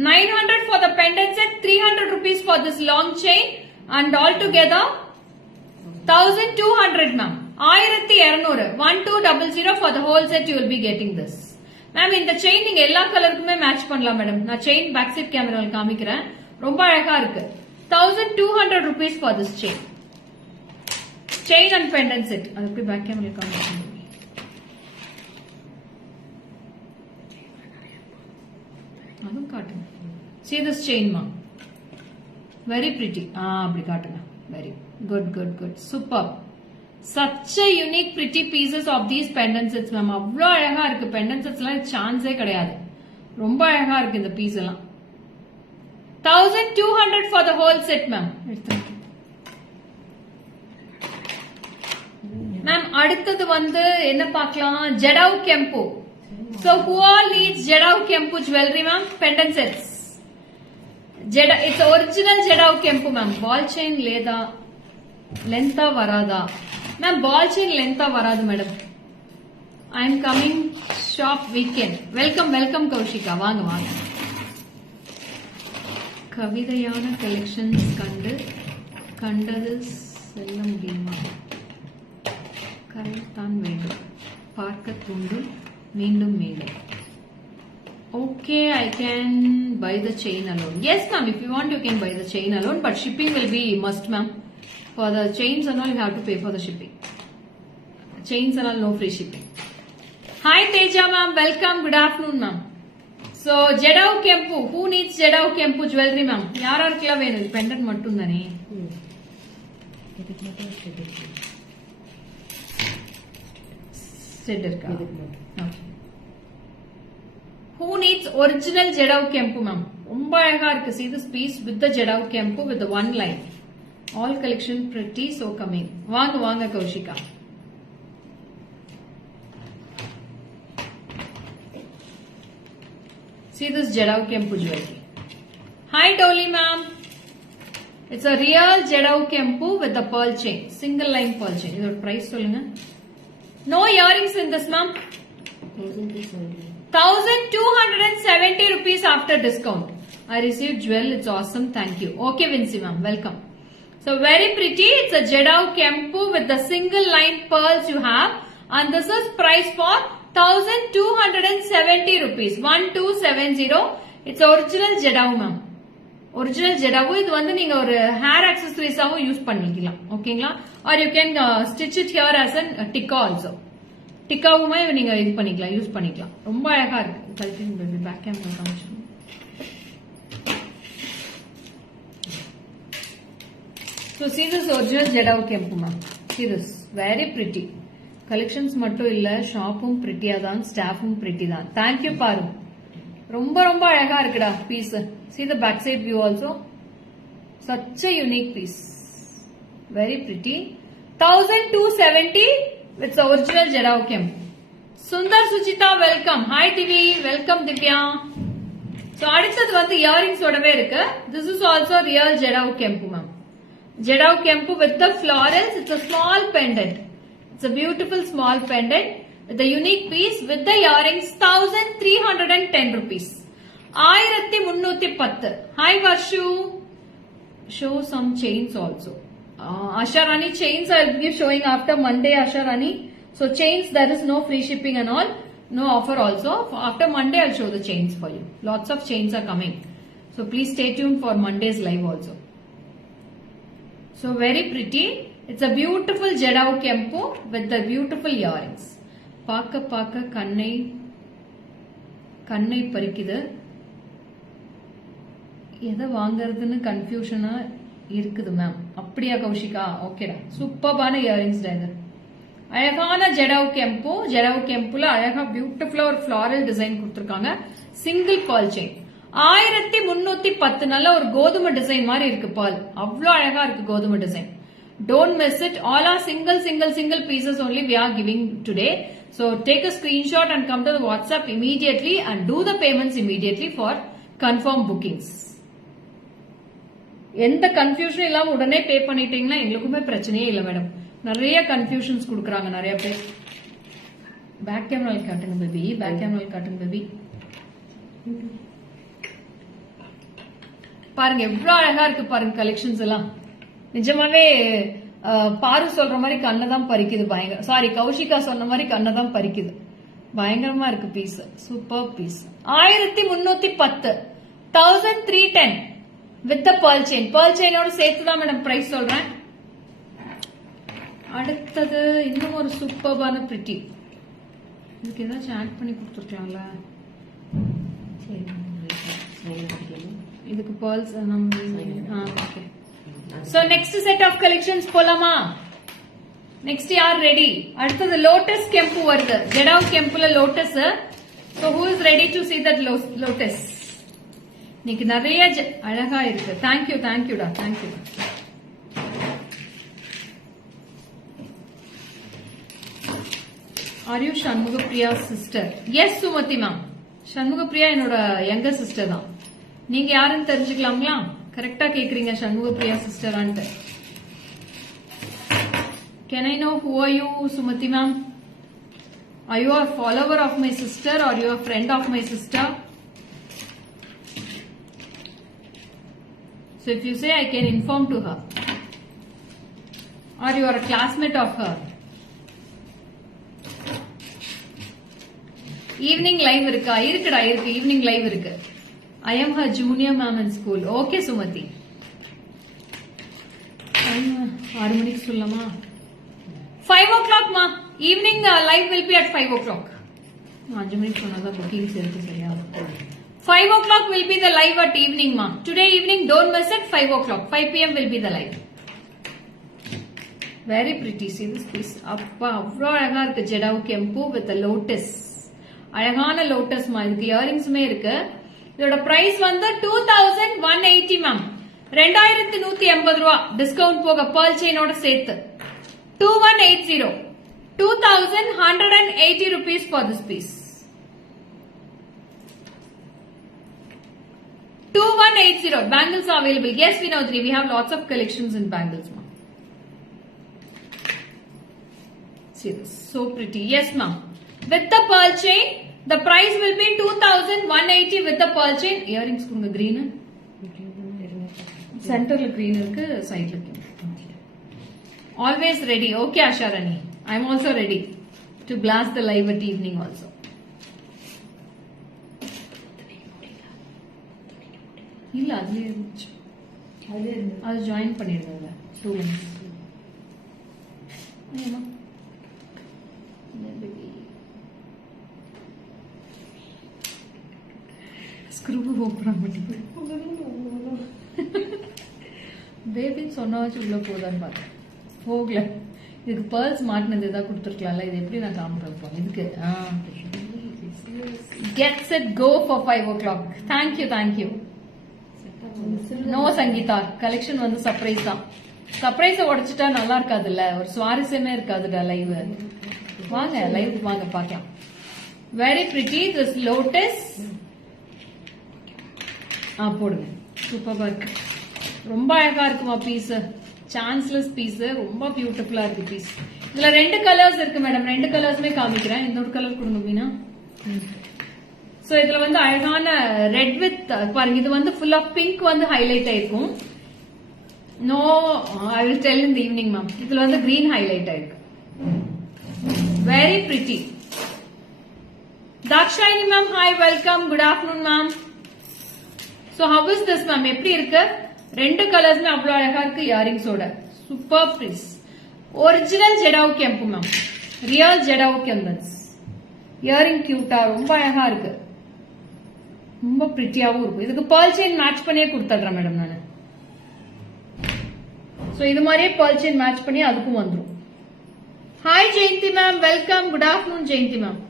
900 for the pendant set, 300 rupees for this long chain, and all together 1200 ma'am. 1200. 1200 for the whole set. You will be getting this. Ma'am, இந்த chain நீங்க எல்லா கலருக்குமே match பண்ணலாம் madam. நான் chain back side கேமரால காமிக்கிறேன். ரொம்ப அழகா இருக்கு. 1200 rupees for this chain. Chain and pendant set. அதுக்கு பேக் கேமரால காமிக்கிறேன். அதுவும் காட்டுங்க. See this chain ma. Very pretty. அப்படி காட்டுங்க. Very good. Superb. Such a unique pretty pieces of these pendant sets ma'am. அவ்வளோ அழகா இருக்கு. pendant sets எல்லாம் சான்ஸே கிடையாது. ரொம்ப அழகா இருக்கு இந்த பீஸ் எல்லாம். 1200 for the whole set ma'am. Ma'am அடுத்தது வந்து என்ன பார்க்கலாம்? Jadau கெம்பு. So who all needs Jadav Kempu jewelry ma'am? Pendant sets. It's original Jadav Kempu ma'am. Ball chain leda length varada. Ma'am ball chain length varadu madam. I am coming shop weekend. Welcome Kaushika. வாங்க. கவிதையான collections கண்டது செல்ல முடியுமா? கரைத்தான் வேண்டும். பார்க்க தூண்டும். மீண்டும். Okay, I can buy the chain alone. Yes, ma'am. If you want, you can buy the chain alone, but shipping will be must, ma'am. For the chains and all, you have to pay for the shipping. Chains and all, no free shipping. Hi, Teja, ma'am. Welcome. Good afternoon, ma'am. So, Jadav Kempu. Who needs Jadav Kempu jewelry, ma'am? யாராருக்குல வேணும்? Pendant மட்டும் தானே. Set இருக்கா? Okay. Who needs original Jadav Kempu ma'am? ரொம்ப அழகா இருக்கு. See this piece with the Jadav Kempu with the one line. All collection pretty, so coming. வாங்க Kaushika. See this Jadav Kempu jewelry. Hi Dolly ma'am. It's a real Jadav Kempu with the pearl chain. Single line pearl chain. இதோட price சொல்லுங்க. No earrings in this ma'am. 1270 rupees after discount. I received jewel. It's awesome. Thank you. Okay, Vinci ma'am. Welcome. So very pretty. It's a Jadav Kempu with the single line pearls you have. And this is price for 1270 rupees. 1270. It's original Jadav ma'am. Original Jadav. இது வந்து நீங்க ஒரு hair accessories ஆவும் use பண்ணிக்கலாம். ஓகேங்களா? Or you can stitch it here as a tikka also. டிக்காவுமே நீங்க இது பண்ணிக்கலாம், யூஸ் பண்ணிக்கலாம். ரொம்ப அழகா இருக்கு. கல்டிங் பேபி பேக் கேமரா காமிச்சு. So see this original Jedao Kempu ma'am. See this, very pretty. Collections மட்டும் இல்ல, ஷாப்பும் பிரிட்டியா தான், ஸ்டாஃபும் பிரிட்டி தான். Thank you பாரு. ரொம்ப ரொம்ப அழகா இருக்குடா piece. See the back side view also. Such a unique piece. Very pretty. 1270 with the original Jedao Kempu. Sundar Suchita, welcome. Hi Divi, welcome Divya. So அடுத்தது வந்து இயரிங்ஸ் ஓடவே இருக்கு. This is also real Jedao Kempu ma'am. Jedao Kempu with the florals. It's a small pendant. It's a beautiful small pendant with a unique piece with the earrings. 1310 rupees. 1310. Hi Varshu. Show some chains also. Asharani chains I will be showing after Monday, Asharani. So chains, there is no free shipping and all. No offer also. After Monday, I'll show the chains for you. Lots of chains are coming. So please stay tuned for Monday's live also. So very pretty. It's a beautiful Jedao Kempu with the beautiful earrings. Paaka kannai parikkudu. எதை வாங்குறதுன்னு கன்ஃபியூஷனா இருக்குது ma'am. அப்படியா கௌஷிகா? ஓகேடா, சூப்பர்பான earrings டா இது. அழகான ஜெடாவ் கெம்பு. ஜெடாவ் கெம்புல அழகா பியூட்டிஃபுல்லா ஒரு ஃபிளாரல் டிசைன் கொடுத்திருக்காங்க. Single ball chain. 1310. நல்ல ஒரு கோதுமை டிசைன் மாதிரி இருக்கு பால். அவ்வளவு அழகா இருக்கு கோதுமை design. Don't miss it. All are single pieces only we are giving today. So take a screenshot and come to the WhatsApp immediately and do the payments immediately for confirm bookings. எந்த confusion இல்லாம உடனே பே பண்ணிட்டீங்கன்னா எங்களுக்குமே பிரச்சனையே இல்ல madam. நிறைய confusions கொடுக்குறாங்க நிறைய பேர். பேக் கேமரா காட்டுங்க பேபி, பேக் கேமரா காட்டுங்க பேபி. பாருங்க எவ்வளவு அழகா இருக்கு பாருங்க கலெக்ஷன்ஸ் எல்லாம். நிஜமாவே பாரு சொல்ற மாதிரி கண்ணதான் பறிக்குது. பயங்கர சாரி, கௌஷிகா சொன்ன மாதிரி கண்ணதான் பறிக்குது. பயங்கரமா இருக்கு piece. Super piece. 1310. 1310 with the pearl chain. Pearl chain ஓட சேர்த்துதான் மேடம் பிரைஸ் சொல்றேன். அடுத்தது இன்னும் ஒரு சூப்பர்பான பிரிட்டி. இதுக்கு ஏதாச்சும் ஆட் பண்ணி கொடுத்துருக்கலாம்ல. இதுக்கு pearls நம்ம okay. So next set of collections போலாமா? Next யார் ரெடி? அடுத்தது லோட்டஸ் கெம்பு வருது. Jadau கெம்புல lotus. So who is ready to see that lotus? இன்னைக்கு நிறைய அழகா இருக்கு. தேங்க்யூ தேங்க்யூடா, thank you. Are you Shanmugapriya sister? Yes Sumati ma'am. Shanmugapriya என்னோட younger sister தான். நீங்க யாருன்னு தெரிஞ்சுக்கலாங்களா? கரெக்டா கேக்குறீங்க Shanmugapriya sister and. Can I know who are you Sumati ma'am? Are you a follower of my sister or you a friend of my sister? So if you say, I can inform to her. Or you are a classmate of her. Evening live irukka? Irukkuda, irukku. Evening live irukku. I am her junior ma'am in school. Okay Sumati. 6 மணிக்கு சொல்லலாமா? 5 o'clock ma. Evening live will be at 5 o'clock. 5 மணிக்கு சொன்னதா bookings இருக்கு சரியா? 5 o'clock will be the live at evening ma. Today evening don't miss it. 5 o'clock. 5 p.m. will be the live. Very pretty. See this piece. அப்பா அவ்வளோ அழகா இருக்கு. Jadau கெம்பு with a lotus. அழகான lotus மா. இதுக்கு இயரிங்ஸுமே இருக்கு. இதோட பிரைஸ் வந்து 2180 மேம். 2180 ரூபா டிஸ்கவுண்ட் போக pearl செயினோட சேர்த்து. 2180. 2180 rupees for this piece. 2180. Bangles are available. Yes, Vinodri, we have lots of collections in bangles, ma'am. See this, so pretty. Yes, ma'am. With the pearl chain, the price will be 2180 with the pearl chain. Earrings kunga green. Center la green irukku, side la green. Always ready. Okay, Asharani. I am also ready to blast the live at evening also. இல்ல அதுலயே இருந்துச்சு. அது join பண்ணிருந்தேன் students. Screw open பண்ணிட்டு பேபின்னு சொன்னாச்சும் உள்ள போதான்னு பார்த்தேன், போகல. இதுக்கு பேர்ல்ஸ் மாட்டினது ஏதாவது கொடுத்துருக்கலாம்ல, இது எப்படி நான் காமிப்பேன் இதுக்கு. Get set go for 5 o'clock. Thank you. No Sangeetha, collection வந்து சர்ப்ரைஸ் தான். சர்ப்ரைஸ உடைச்சிட்டா நல்லா இருக்காதுல்ல, ஒரு சுவாரஸ்யமே இருக்காதுடா லைவ். வாங்க லைவ் வாங்க பார்க்கலாம். Very pretty this lotus. போடுங்க, சூப்பரா இருக்கு, ரொம்ப அழகா இருக்குமா பீஸ். சான்ஸ்லெஸ் பீஸ், ரொம்ப பியூட்டிஃபுல்லா இருக்கு பீஸ். இதுல 2 கலர்ஸ் இருக்கு மேடம், 2 கலர்ஸுமே காமிக்கிறேன். இன்னொரு கலர் கொடுங்க மீனா. சோ இதுல வந்து அழகான ரெட் வித் பாருங்க, இது வந்து ஃபுல் ஆஃப் பிங்க் வந்து ஹைலைட் ஆயிருக்கும். No I will tell in the evening ma'am. இதுல வந்து கிரீன் ஹைலைட் ஆயிருக்கு. Very pretty. Dakshayini ma'am hi, welcome, good afternoon ma'am. So how is this ma'am, எப்படி இருக்கு? 2 கலர்ஸ்மே அவ்வளவு அழகா இருக்கு. இயரிங்ஸோட super piece. Original jadau kempu ma'am, real jadau கெம்பன்ஸ். இயரிங் கியூட்டா ரொம்ப அழகா இருக்கு, ரொம்ப பிரிட்டியாவும் இருக்கும். இதுக்கு பேர்ல் செயின் மேட்ச் பண்ணியே கொடுத்துட்றேன் மேடம் நானு. சோ இது மாதிரியே பேர்ல் செயின் மேட்ச் பண்ணி அதுக்கும் வந்துரும். Hi Jayanthi ma'am, welcome, good afternoon Jayanthi ma'am.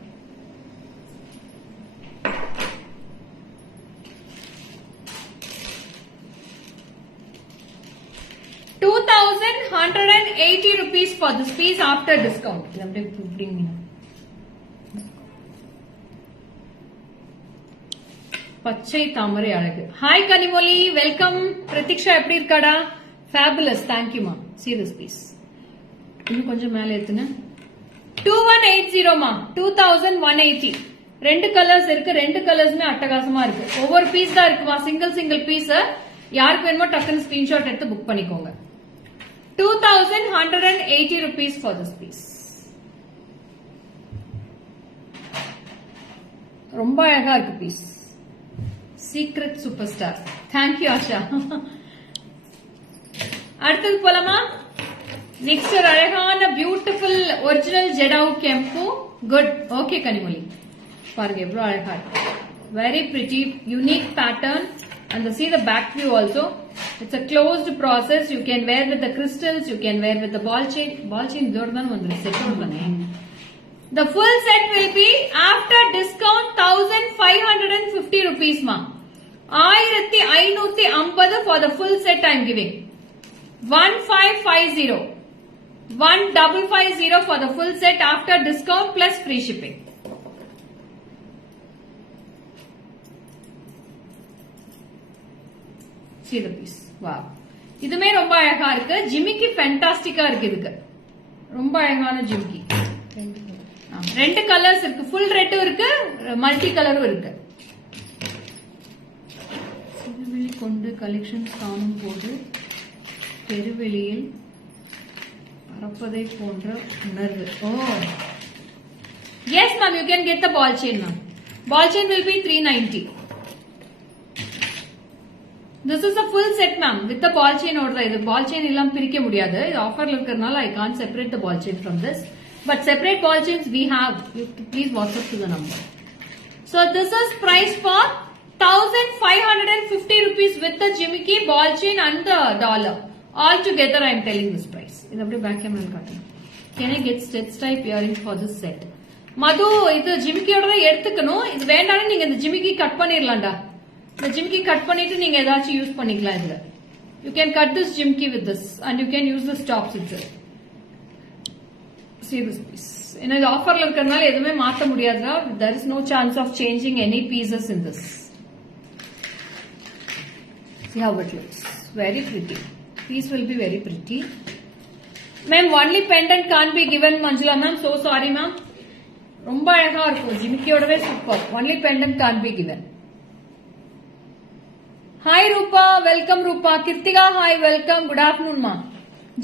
₹2,180 for this piece after discount. பச்சை தாமரை அழகு. Hi Kanimozhi, welcome. பிரதீக்ஷா எப்படி இருக்காடா? ஃபேபுலஸ், தேங்க்யூ மா. See this piece. இன்னும் கொஞ்சம் மேல ஏத்துங்க. 2180 மா, 2180. 2 கலர்ஸ் இருக்கு, 2 கலர்ஸ்மே அட்டகாசமா இருக்கு. ஒவ்வொரு பீஸ் தான் இருக்குமா, சிங்கிள் பீஸ். யாருக்கு வேணுமோ டக்குன்னு ஸ்கிரீன்ஷாட் எடுத்து புக் பண்ணிக்கோங்க. ₹2,180 for this piece. ரொம்ப அழகா இருக்கு piece. Secret super star. Thank you Asha. அடுத்தது போலாமா? நெக்ஸ்ட் ஒரு அழகான beautiful original jadau kempu. Good, okay Kanimozhi. பாருங்க எவ்வளவு அழகா இருக்கு. Very pretty, unique pattern. And see the back view also. It's a closed process. You can wear with the crystals. You can wear with the ball chain. Ball chain jordan vandru set பண்ணே. The full set will be after discount ₹1,550 ma. 1550 for the full set I am giving. 1550. 1550 for the full set after discount plus free shipping. See the piece. Wow. இதுமே ரொம்ப அழகா இருக்கு. ஜிமிக்கி ஃபேண்டாஸ்டிக்கா இருக்கு. இதுக்கு ரொம்ப அழகான ஜிமிக்கி. 2 கலர்ஸ் இருக்கு, ஃபுல் ரெட்டும் இருக்கு, மல்டி கலரும் இருக்கு. சிறுவெளி கொண்டு கலெக்ஷன்ஸ் காணும் போது பெருவெளியில் பறப்பதை போன்ற உணர்வு. Oh yes ma'am, you can get the ball chain ma'am. Ball chain will be 390. This is a full set ma'am with the ball chain order. இது ball chain எல்லாம் பிரிக்க முடியாது. இது ஆஃபர்ல இருக்கறனால I can't separate the ball chain from this. But separate ball chains we have. You please WhatsApp to the number. So this is priced for ₹1,550 with the jimmicky, ball chain and the dollar. All together I am telling this price. இது அப்படியே back கேமரால காட்டுங்க. Can I get stitch type earrings for this set? மது, இது ஜிமிக்கியோட தான் எடுத்துக்கணும். இது வேண்டாம்னா நீங்க இந்த ஜிமிக்கி கட் பண்ணிரலாம்டா. இந்த ஜிம்கி கட் பண்ணிட்டு நீங்க ஏதாச்சும் யூஸ் பண்ணிக்கலாம். இதுல you can cut this jhumki with this and you can use this tops it's. See this piece. ஏன்னா இது ஆஃபர்ல இருக்கறனால எதுவுமே மாத்த முடியாதுடா. there is no chance of changing any pieces in this. See how it looks. Very pretty. Piece will be very pretty. Ma'am, only pendant can't be given. Manjula ma'am, so sorry ma'am. ரொம்ப அழகா இருக்கும். ஜிமிக்கியோடவே super. only pendant can't be given. Hi Rupa, welcome Rupa. Kirtika, hi, welcome. Good afternoon ma.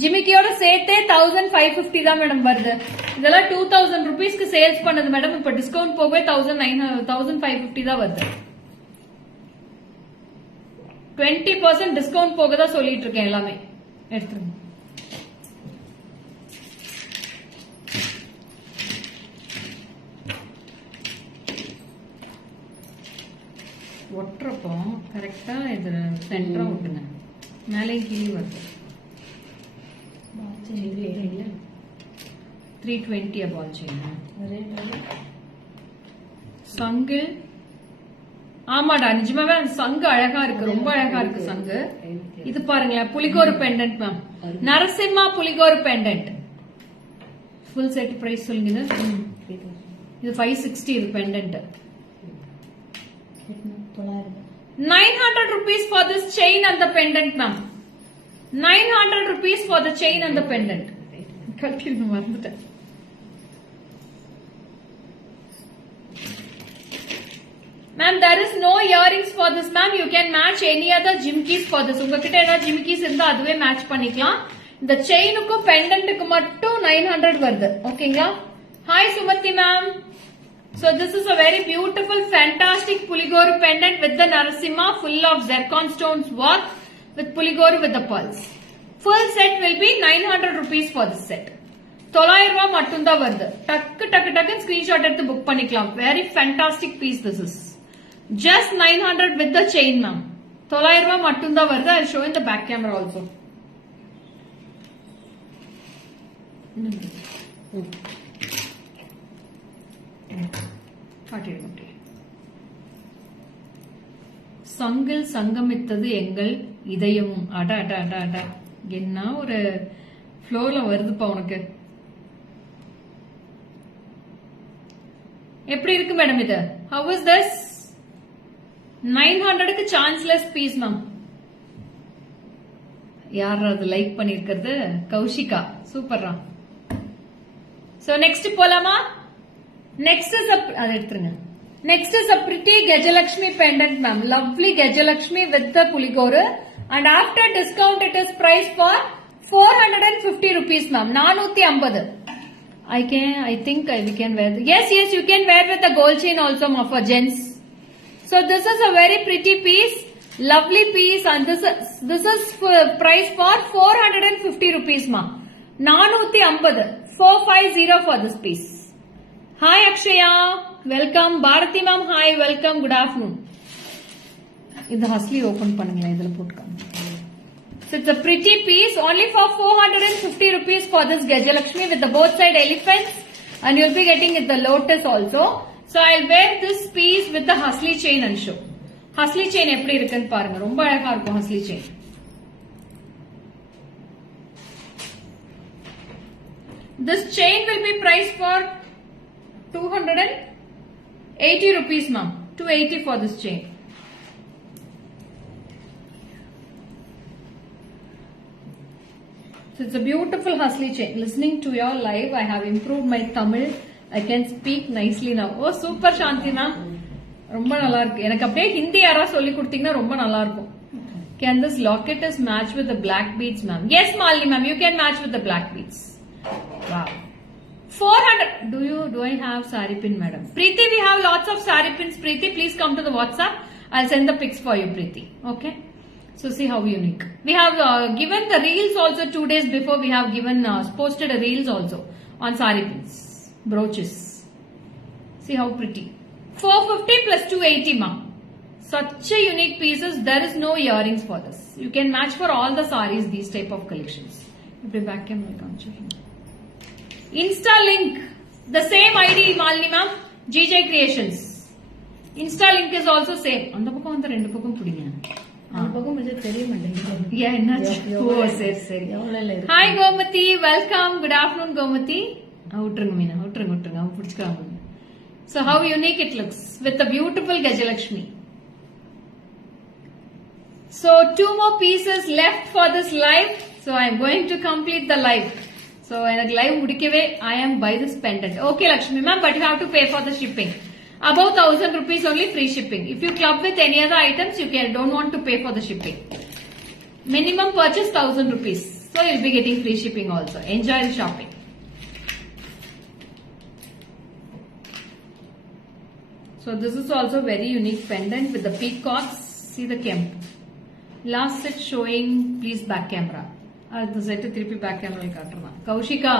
ஜிமிக்கியோட சேர்த்தே 1550 தான் madam வருது. இதெல்லாம் ₹2,000 sales பண்ணது madam. இப்ப discount போகவே 1550 தான் வருது. 20% டிஸ்கவுண்ட் போகதான் சொல்லிட்டு இருக்கேன். எல்லாமே எடுத்துருங்க. ஒட்டுறப்போ கரெக்டா இது சென்டரா விட்டுங்க. மேலையும் கீழே வருது. பால் செயின் இல்ல 320 பால் செயின். ரேட் சங்கு ஆமாடா, நிஜமாவே அந்த சங்கு அழகா இருக்கு, ரொம்ப அழகா இருக்கு சங்கு. இது பாருங்களேன், புலிகோரு பெண்டன்ட் மேம், நரசிம்மா புலிகோரு பெண்டன்ட். ஃபுல் செட் பிரைஸ் சொல்லுங்க. இது 560. இது pendant 900 rupees for this chain and the pendant, ma'am. 900 rupees for the chain and the pendant. கட்டிட்டு மறந்துட்டேன். Ma'am, there is no earrings for this, ma'am. You can match any other jimkis for this. உங்ககிட்ட ஏதாவது ஜிம்கிஸ் இருந்தா அதுவே match பண்ணிக்கலாம். இந்த செயினுக்கும் பெண்டன்ட்டுக்கு மட்டும் 900 வருது. ஓகேங்களா? Hi Sumathi ma'am. So this is a very beautiful, fantastic Puligoru pendant with the Narasimha, full of zircon stones work with Puligoru with the pearls. Full set will be 900 rupees for this set. 900 ரூபாய் மட்டும் தான் வருது. டக்கு டக்கு டக்கு screenshot எடுத்து book பண்ணிக்கலாம். Very fantastic piece this is. Just 900 with the chain, ma'am. 900 ரூபாய் மட்டும் தான் வருது. I'll show in the back camera also. சங்கில் சங்கமித்தது எங்கள் இதயமும். அட அட அட அட, என்ன ஒரு ஃப்ளோர்ல வருதுப்பா உனக்கு. எப்படி இருக்கு மேடம் இது? How is this? 900க்கு சான்ஸ்லெஸ் பீஸ் மேம். யார் அது லைக் பண்ணிருக்கிறது? கௌஷிகா, சூப்பர்ரா. சோ நெக்ஸ்ட் போலாமா? நெக்ஸ்ட் இஸ் அது எடுத்துருங்க. Next is a pretty Gajalakshmi pendant, ma'am. Lovely Gajalakshmi with the Puligoru. And after discount, it is priced for 450 rupees, ma'am. 450. I think we can wear. Yes, you can wear with the gold chain also, ma'am, for gents. So this is a very pretty piece, lovely piece, and this is priced for 450 rupees, ma'am. 450. 450 for this piece. Hi Akshaya, welcome. Bharati ma'am, hi, welcome, good afternoon. இது ஹஸ்லி open பண்ணுங்க, இதுல போட்டுக்காங்க. So it's a pretty piece, only for 450 rupees for this Gajalakshmi with the both side elephants, and you'll be getting it the lotus also. So I'll wear this piece with the husly chain and show. Husly chain எப்படி இருக்குன்னு பாருங்க, ரொம்ப அழகா இருக்கும் husly chain. This chain will be priced for 280 rupees, ma'am. 280 for this chain. So it's a beautiful husly chain. Listening to your live, I have improved my Tamil. I can speak nicely now. Oh, super Shanti ma'am. ரொம்ப நல்லா இருக்கு. எனக்கு அப்படியே ஹிந்தி யாரா சொல்லி கொடுத்தீங்கன்னா ரொம்ப நல்லா இருக்கும். Can this locket is match with the black beads, ma'am? Yes, Malini ma'am, you can match with the black beads. Wow. 400. Do I have sari pin, madam? Preeti, we have lots of sari pins. Preeti, please come to the WhatsApp. I'll send the pics for you, Preeti. Okay. So see how unique. We have given the reels also 2 days before. We have given posted a reels also on sari pins, brooches. See how pretty. 450 plus 280, ma'am. Such a unique pieces. There is no earrings for this. You can match for all the saris. These type of collections. If back camera comes. Insta link, the same ID, Malini ma'am, GJ Creations. Insta link is also same. அந்த பக்கம் வந்து ரெண்டு பக்கம் புடிங்க. அந்த பக்கம் கொஞ்சம் தெரிய மாட்டேங்குது. Yeah, என்னாச்சு? ஓ சரி. Hi Gomati, welcome. Good afternoon Gomati. விட்டுருங்க மீனா, விட்டுருங்க. அவங்க பிடிச்சுக்காங்க. So how unique it looks with the beautiful Gajalakshmi. So 2 more pieces left for this live. So I am going to complete the live. So எனக்கு live முடிக்கவே I am buy this pendant. Okay Lakshmi ma'am, but you have to pay for the shipping. Above 1000 rupees only free shipping. If you club with any other items, you don't want to pay for the shipping. Minimum purchase 1000 rupees. So you'll be getting free shipping also. Enjoy the shopping. So this is also very unique pendant with the peacocks. See the kemp. Last set showing, please back camera. அடுத்த set திருப்பி back camera காட்டுறேன். கௌஷிகா,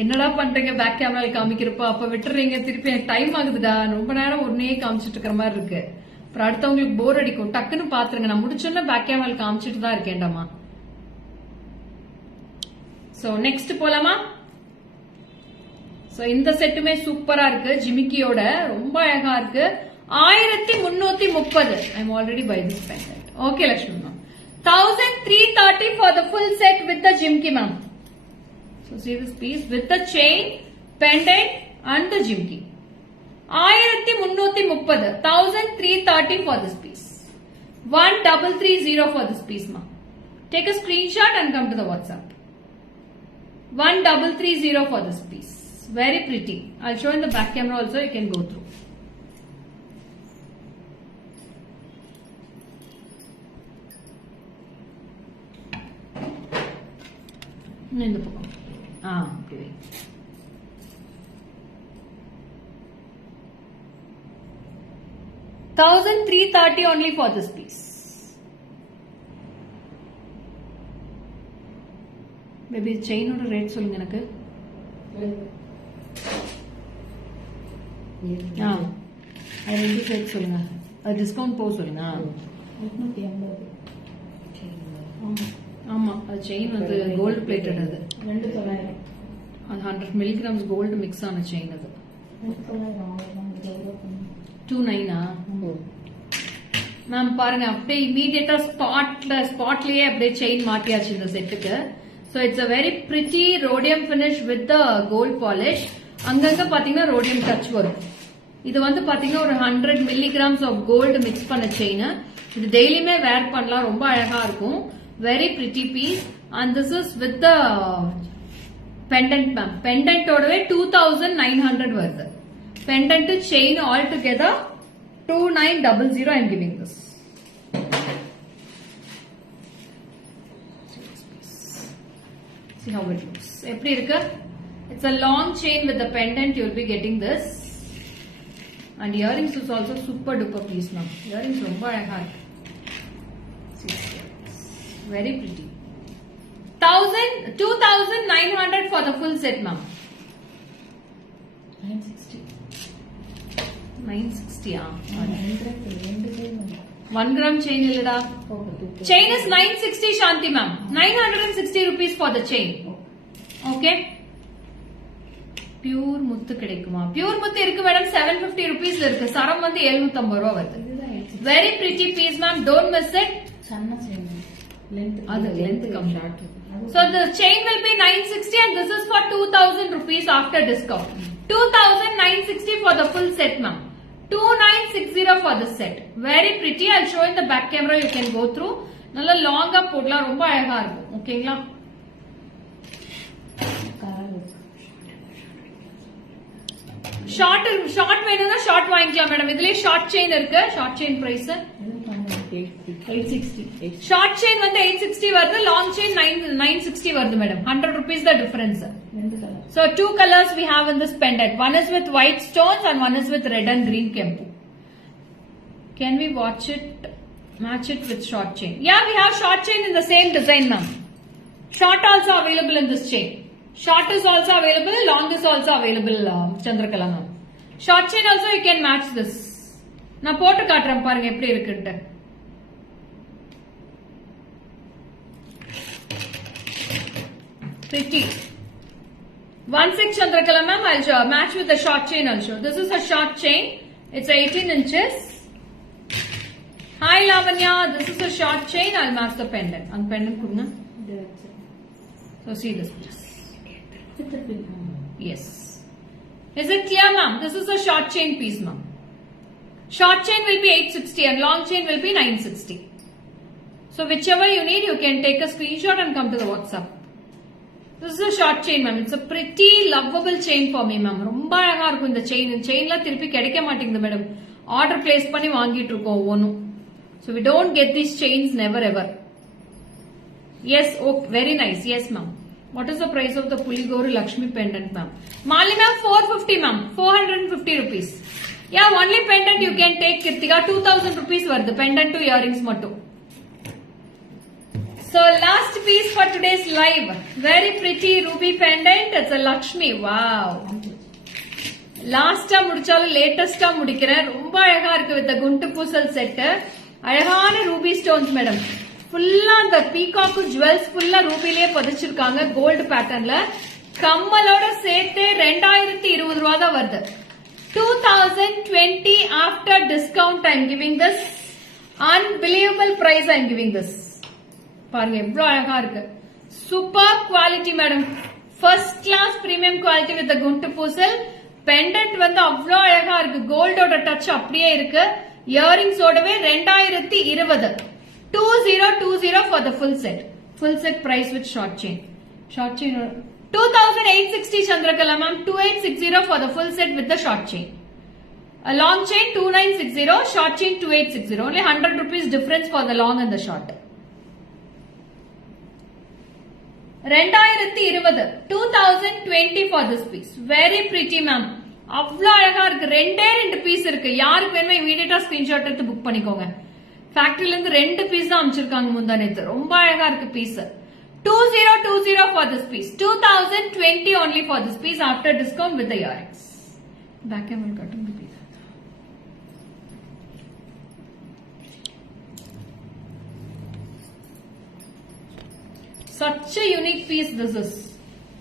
என்னடா பண்றீங்க back camera காமிக்கிறப்ப? அப்ப விட்டுறீங்க, திருப்பி எனக்கு time ஆகுதுடா. ரொம்ப நேரம் ஒன்னே காமிச்சிட்டு இருக்கிற மாதிரி இருக்கு. அப்புறம் அடுத்தவங்களுக்கு போர் அடிக்கும். டக்குன்னு பாத்துருங்க. நான் முடிச்சோன்னா பேக் கேமரா காமிச்சிட்டு தான் இருக்கேன்டாமா. சோ நெக்ஸ்ட் போலாமா? சோ இந்த செட்டுமே சூப்பரா இருக்கு. ஜிமிக்கியோட ரொம்ப அழகா இருக்கு. 1330. I am already buy this pendant. Okay Lakshmi ma'am. 1330 for the full set with the jimki ma'am. So see this piece with the chain, pendant and the jimki. 1330. 1330 for this piece. 1330 for this piece ma'am. Take a screenshot and come to the WhatsApp. 1330 for this piece. Very pretty. I'll show in the back camera also, you can go through. இந்த பக்கம் அப்படி 1330 only for this piece. Maybe செயினோட rate சொல்லுங்க எனக்கு. அது rate சொல்லுங்க. அது discount போக சொல்லுங்க. 880. ஆமா அது செயின் வந்து கோல்டு பிளேட்டட். அது 2900. அது 100 மில்லிகிராம்ஸ் கோல்டு மிக்ஸ் ஆன செயின். அது 29 மேம் பாருங்க. அப்படியே இமீடியட்டா ஸ்பாட்லயே அப்படியே செயின் மாட்டியாச்சு இந்த செட்டுக்கு. So it's a very pretty rhodium finish with the gold polish. அங்கங்க பாத்தீங்கன்னா ரோடியம் டச் வரும். இது வந்து பாத்தீங்கன்னா ஒரு 100 மில்லிகிராம்ஸ் ஆஃப் கோல்டு மிக்ஸ் பண்ண செயின். இது டெய்லியுமே வேர் பண்ணலாம். ரொம்ப அழகா இருக்கும். Very pretty piece. And this is with the pendant ma'am. Pendant ஓடவே 2900 வருது. Pendant to chain all together 2900 I am giving this. See how it looks. எப்படி இருக்கு? It's a long chain with the pendant. You will be getting this. And earrings is also super duper piece ma'am. Earrings ரொம்ப அழகா இருக்கு. Very pretty. 2900 for the full set ma'am. 960. 960 1 gram chain illada. Chain is 960 Shanti ma'am. 960 rupees for the chain. Okay. Pure muthu கிடைக்குமா? Pure muthu இருக்கு madam. 750 rupees இருக்கு. சரம் வந்து 750 ரூபாய் வருது. Very pretty piece ma'am. Don't miss it. Channa chain. Length come short. So the chain will be 960 and this is for 2000 rupees after discount. 2960 for the full set ma'am. 2960 for the set. Very pretty. I'll show in the back camera. You can go through. நல்ல லாங்கா போடலாம். ரொம்ப அழகா இருக்கும். ஓகேங்களா? Short வேணும்னா short வாங்கிக்கலாம் madam. இதுலயே ஷார்ட் செயின் இருக்கு. Short chain price 860. Short chain வந்து 860 வருது. லாங் செயின் 960 வருது madam. 100 rupees the difference. So two colors we have in this pendant. One is with white stones and one is with red and green kempu. Can we match it with short chain? Yeah, we have short chain in the same design ma'am. Short also available in this chain. Short is also available. Long is also available. Chandrakala ma'am. Short chain also you can match this. நான் போட்டு காட்டுறேன் பாருங்க எப்படி இருக்குன்னு. Pretty. 16 Chandrakala ma'am. I'll match with the short chain also. This is a short chain. It's 18 inches. Hi Lavanya. This is a short chain. I'll match the pendant. And pendant kudna. So see this please. Yes. Is it clear ma'am? This is a short chain piece ma'am. Short chain will be 860 and long chain will be 960. So whichever you need, you can take a screenshot and come to the WhatsApp. This is a short chain ma'am. It's a pretty lovable chain for me ma'am. ரொம்ப அழகா இருக்கும் இந்த chain. செயின்ல திருப்பி கிடைக்க மாட்டேங்குது madam. Order place பண்ணி வாங்கிட்டு இருக்கோம் ஒவ்வொன்றும். So we don't get these chains never ever. Yes, okay, very nice. Yes ma'am. What is the price of the Puligori Lakshmi pendant ma'am? Mali ma'am 450 ma'am. 450 rupees. Yeah, only pendant you can take Kirtika. 2000 rupees worth. Pendant to earrings mattum. So last piece for today's live. Very pretty ruby pendant. It's a Lakshmi. Wow. லாஸ்டா முடிச்சாலும் லேட்டஸ்டா முடிக்கிறேன். ரொம்ப அழகா இருக்கு with குண்டு பூசல் set. அழகான Ruby stones madam. ஃபுல்லா அந்த பீகாக்கு ஜுவல்ஸ் ஃபுல்லா ரூபிலேயே பதிச்சிருக்காங்க கோல்டு பேட்டர்ன்ல. கம்மலோட சேர்த்து 2020 ரூபா தான் வருது. 2020 after discount I am giving this unbelievable price. I am giving this. பாருங்க எவ்வளவு அழகா இருக்கு. Super quality madam. First class premium quality with குண்டு பூசல். பெண்டன்ட் வந்து அவ்வளவு அழகா இருக்கு. கோல்டோட டச் அப்படியே இருக்கு. இயரிங்ஸோடவே 2020 2020 for the full set. Full set price with short chain. Short chain 2860 Chandrakala ma'am. 2860 for the full set with the short chain. A long chain 2960, short chain 2860. Only 100 rupees difference for the long and the short. 2020 2020 for this piece. Very pretty ma'am. அவ்வளவு அழகா இருக்கு. ரெண்டு piece இருக்கு. யாருக்கு வேணுமோ இமீடியட்டா screenshot எடுத்து book பண்ணிக்கோங்க. ஃபேக்டரியில இருந்து 2 பீஸ் தான் அமைச்சிருக்காங்க முந்தானேத்து. ரொம்ப அழகா இருக்கு piece. 2020 for this piece. 2020 only for this piece after discount with the earrings. Back I will cut the piece. Such a unique piece this is.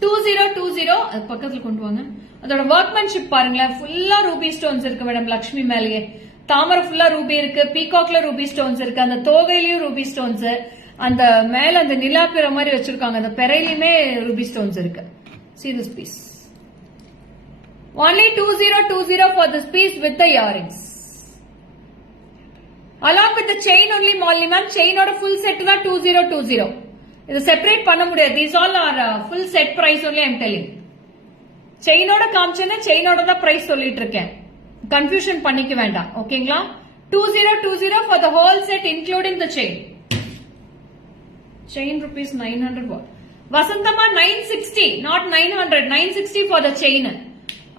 2020 அது பக்கத்துல கொண்டு வாங்க. அதோட வர்க்மேன்ஷிப் பாருங்களேன். ஃபுல்லா ரூபி ஸ்டோன்ஸ் இருக்கு மேடம். லக்ஷ்மி மேலேயே தாமரை ஃபுல்லா ரூபி இருக்கு. பீகாக்ல ரூபி ஸ்டோன்ஸ் இருக்கு. அந்த தோகையிலயும் ரூபி ஸ்டோன்ஸ். அந்த மேல அந்த நிலா பிற மாதிரி வச்சிருக்காங்க. அந்த பெரையிலுமே ரூபி ஸ்டோன்ஸ் இருக்கு. See this piece. Only 2020 for this piece with the earrings. Along with the chain only Molly ma'am. Chain oda full set தான் 2020. இது செப்பரேட் பண்ண முடியாது. These all are full set price only I am telling. செயினோட காமிச்சேன்னா செயினோட தான் price சொல்லிட்டு இருக்கேன். Confusion பண்ணிக்க வேண்டாம். ஓகேங்களா? 2020 for the whole set including the chain. Chain rupees 900. Vasantama 960, not 900. 960 for the chain.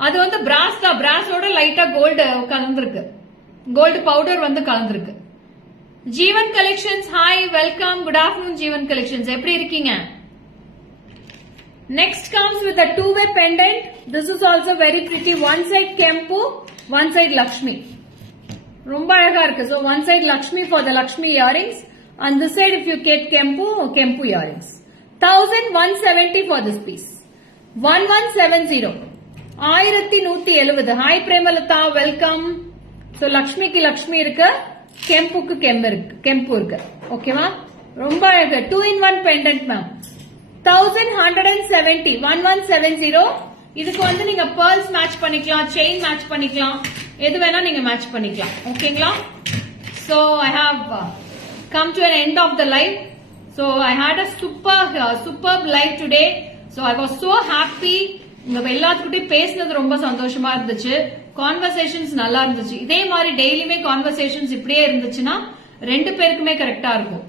அது வந்து பிராஸ் தான். பிராஸோட லைட்டா கோல்டு கலந்துருக்கு. கோல்டு பவுடர் வந்து கலந்துருக்கு. Jeevan collections hi welcome. Good afternoon Jeevan collections. எப்படி இருக்கீங்க? Next comes with a two-way pendant. This is also very pretty. One side Kempu, one side Lakshmi. ரொம்ப அழகா இருக்கு. So one side Lakshmi for the Lakshmi earrings. On this side if you get Kempu earrings. 1170 for this piece. 1170. 1170. Hi Premalata, welcome. So Lakshmiக்கு Lakshmi இருக்கு. கெம்புக்கு கெம்பு இருக்கு. ஓகேவா? ரொம்ப அழகா 2-in-1 pendant ma'am. 1170. 1170. இதுக்கு வந்து நீங்க pearls மேட்ச் பண்ணிக்கலாம், செயின் மேட்ச் பண்ணிக்கலாம், எது வேணா நீங்க மேட்ச் பண்ணிக்கலாம். ஓகேங்களா? So I have come to an end of the live. So I had a superb live today. So I was so happy. உங்க எல்லாத்துக்கிட்டையும் பேசினது ரொம்ப சந்தோஷமா இருந்துச்சு. கான்வர்சேஷன்ஸ் நல்லா இருந்துச்சு. இதே மாதிரி டெய்லியுமே கான்வர்சேஷன்ஸ் இப்படியே இருந்துச்சுன்னா 2 பேருக்குமே கரெக்டா இருக்கும்.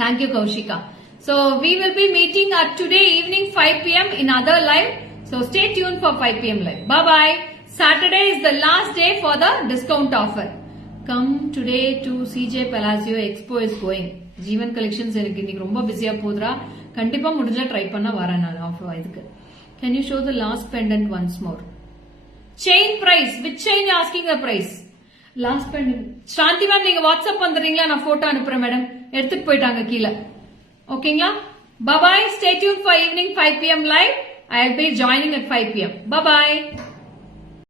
Thank you Kaushika. So we will be meeting at today evening 5 p.m. in other live. So stay tuned for 5 p.m. live. Bye bye. Saturday is the last day for the discount offer. Come today to CJ Palacio Expo is going. Jeevan Collections எனக்கு இன்னைக்கு ரொம்ப பிஸியா போகுதுடா. கண்டிப்பா முடிஞ்சா try பண்ண வரேன் நான் offer இதுக்கு. Can you show the last pendant once more? Chain price. Which chain you asking the price? Last pendant. Shanti ma'am நீங்க வாட்ஸ்அப் பண்றீங்களா? நான் போட்டோ அனுப்புறேன் மேடம். எடுத்துட்டு போயிட்டாங்க கீழே. ஓகேங்களா? Bye bye. Stay tuned for evening 5 p.m. live. I'll be joining at 5 p.m. Bye bye.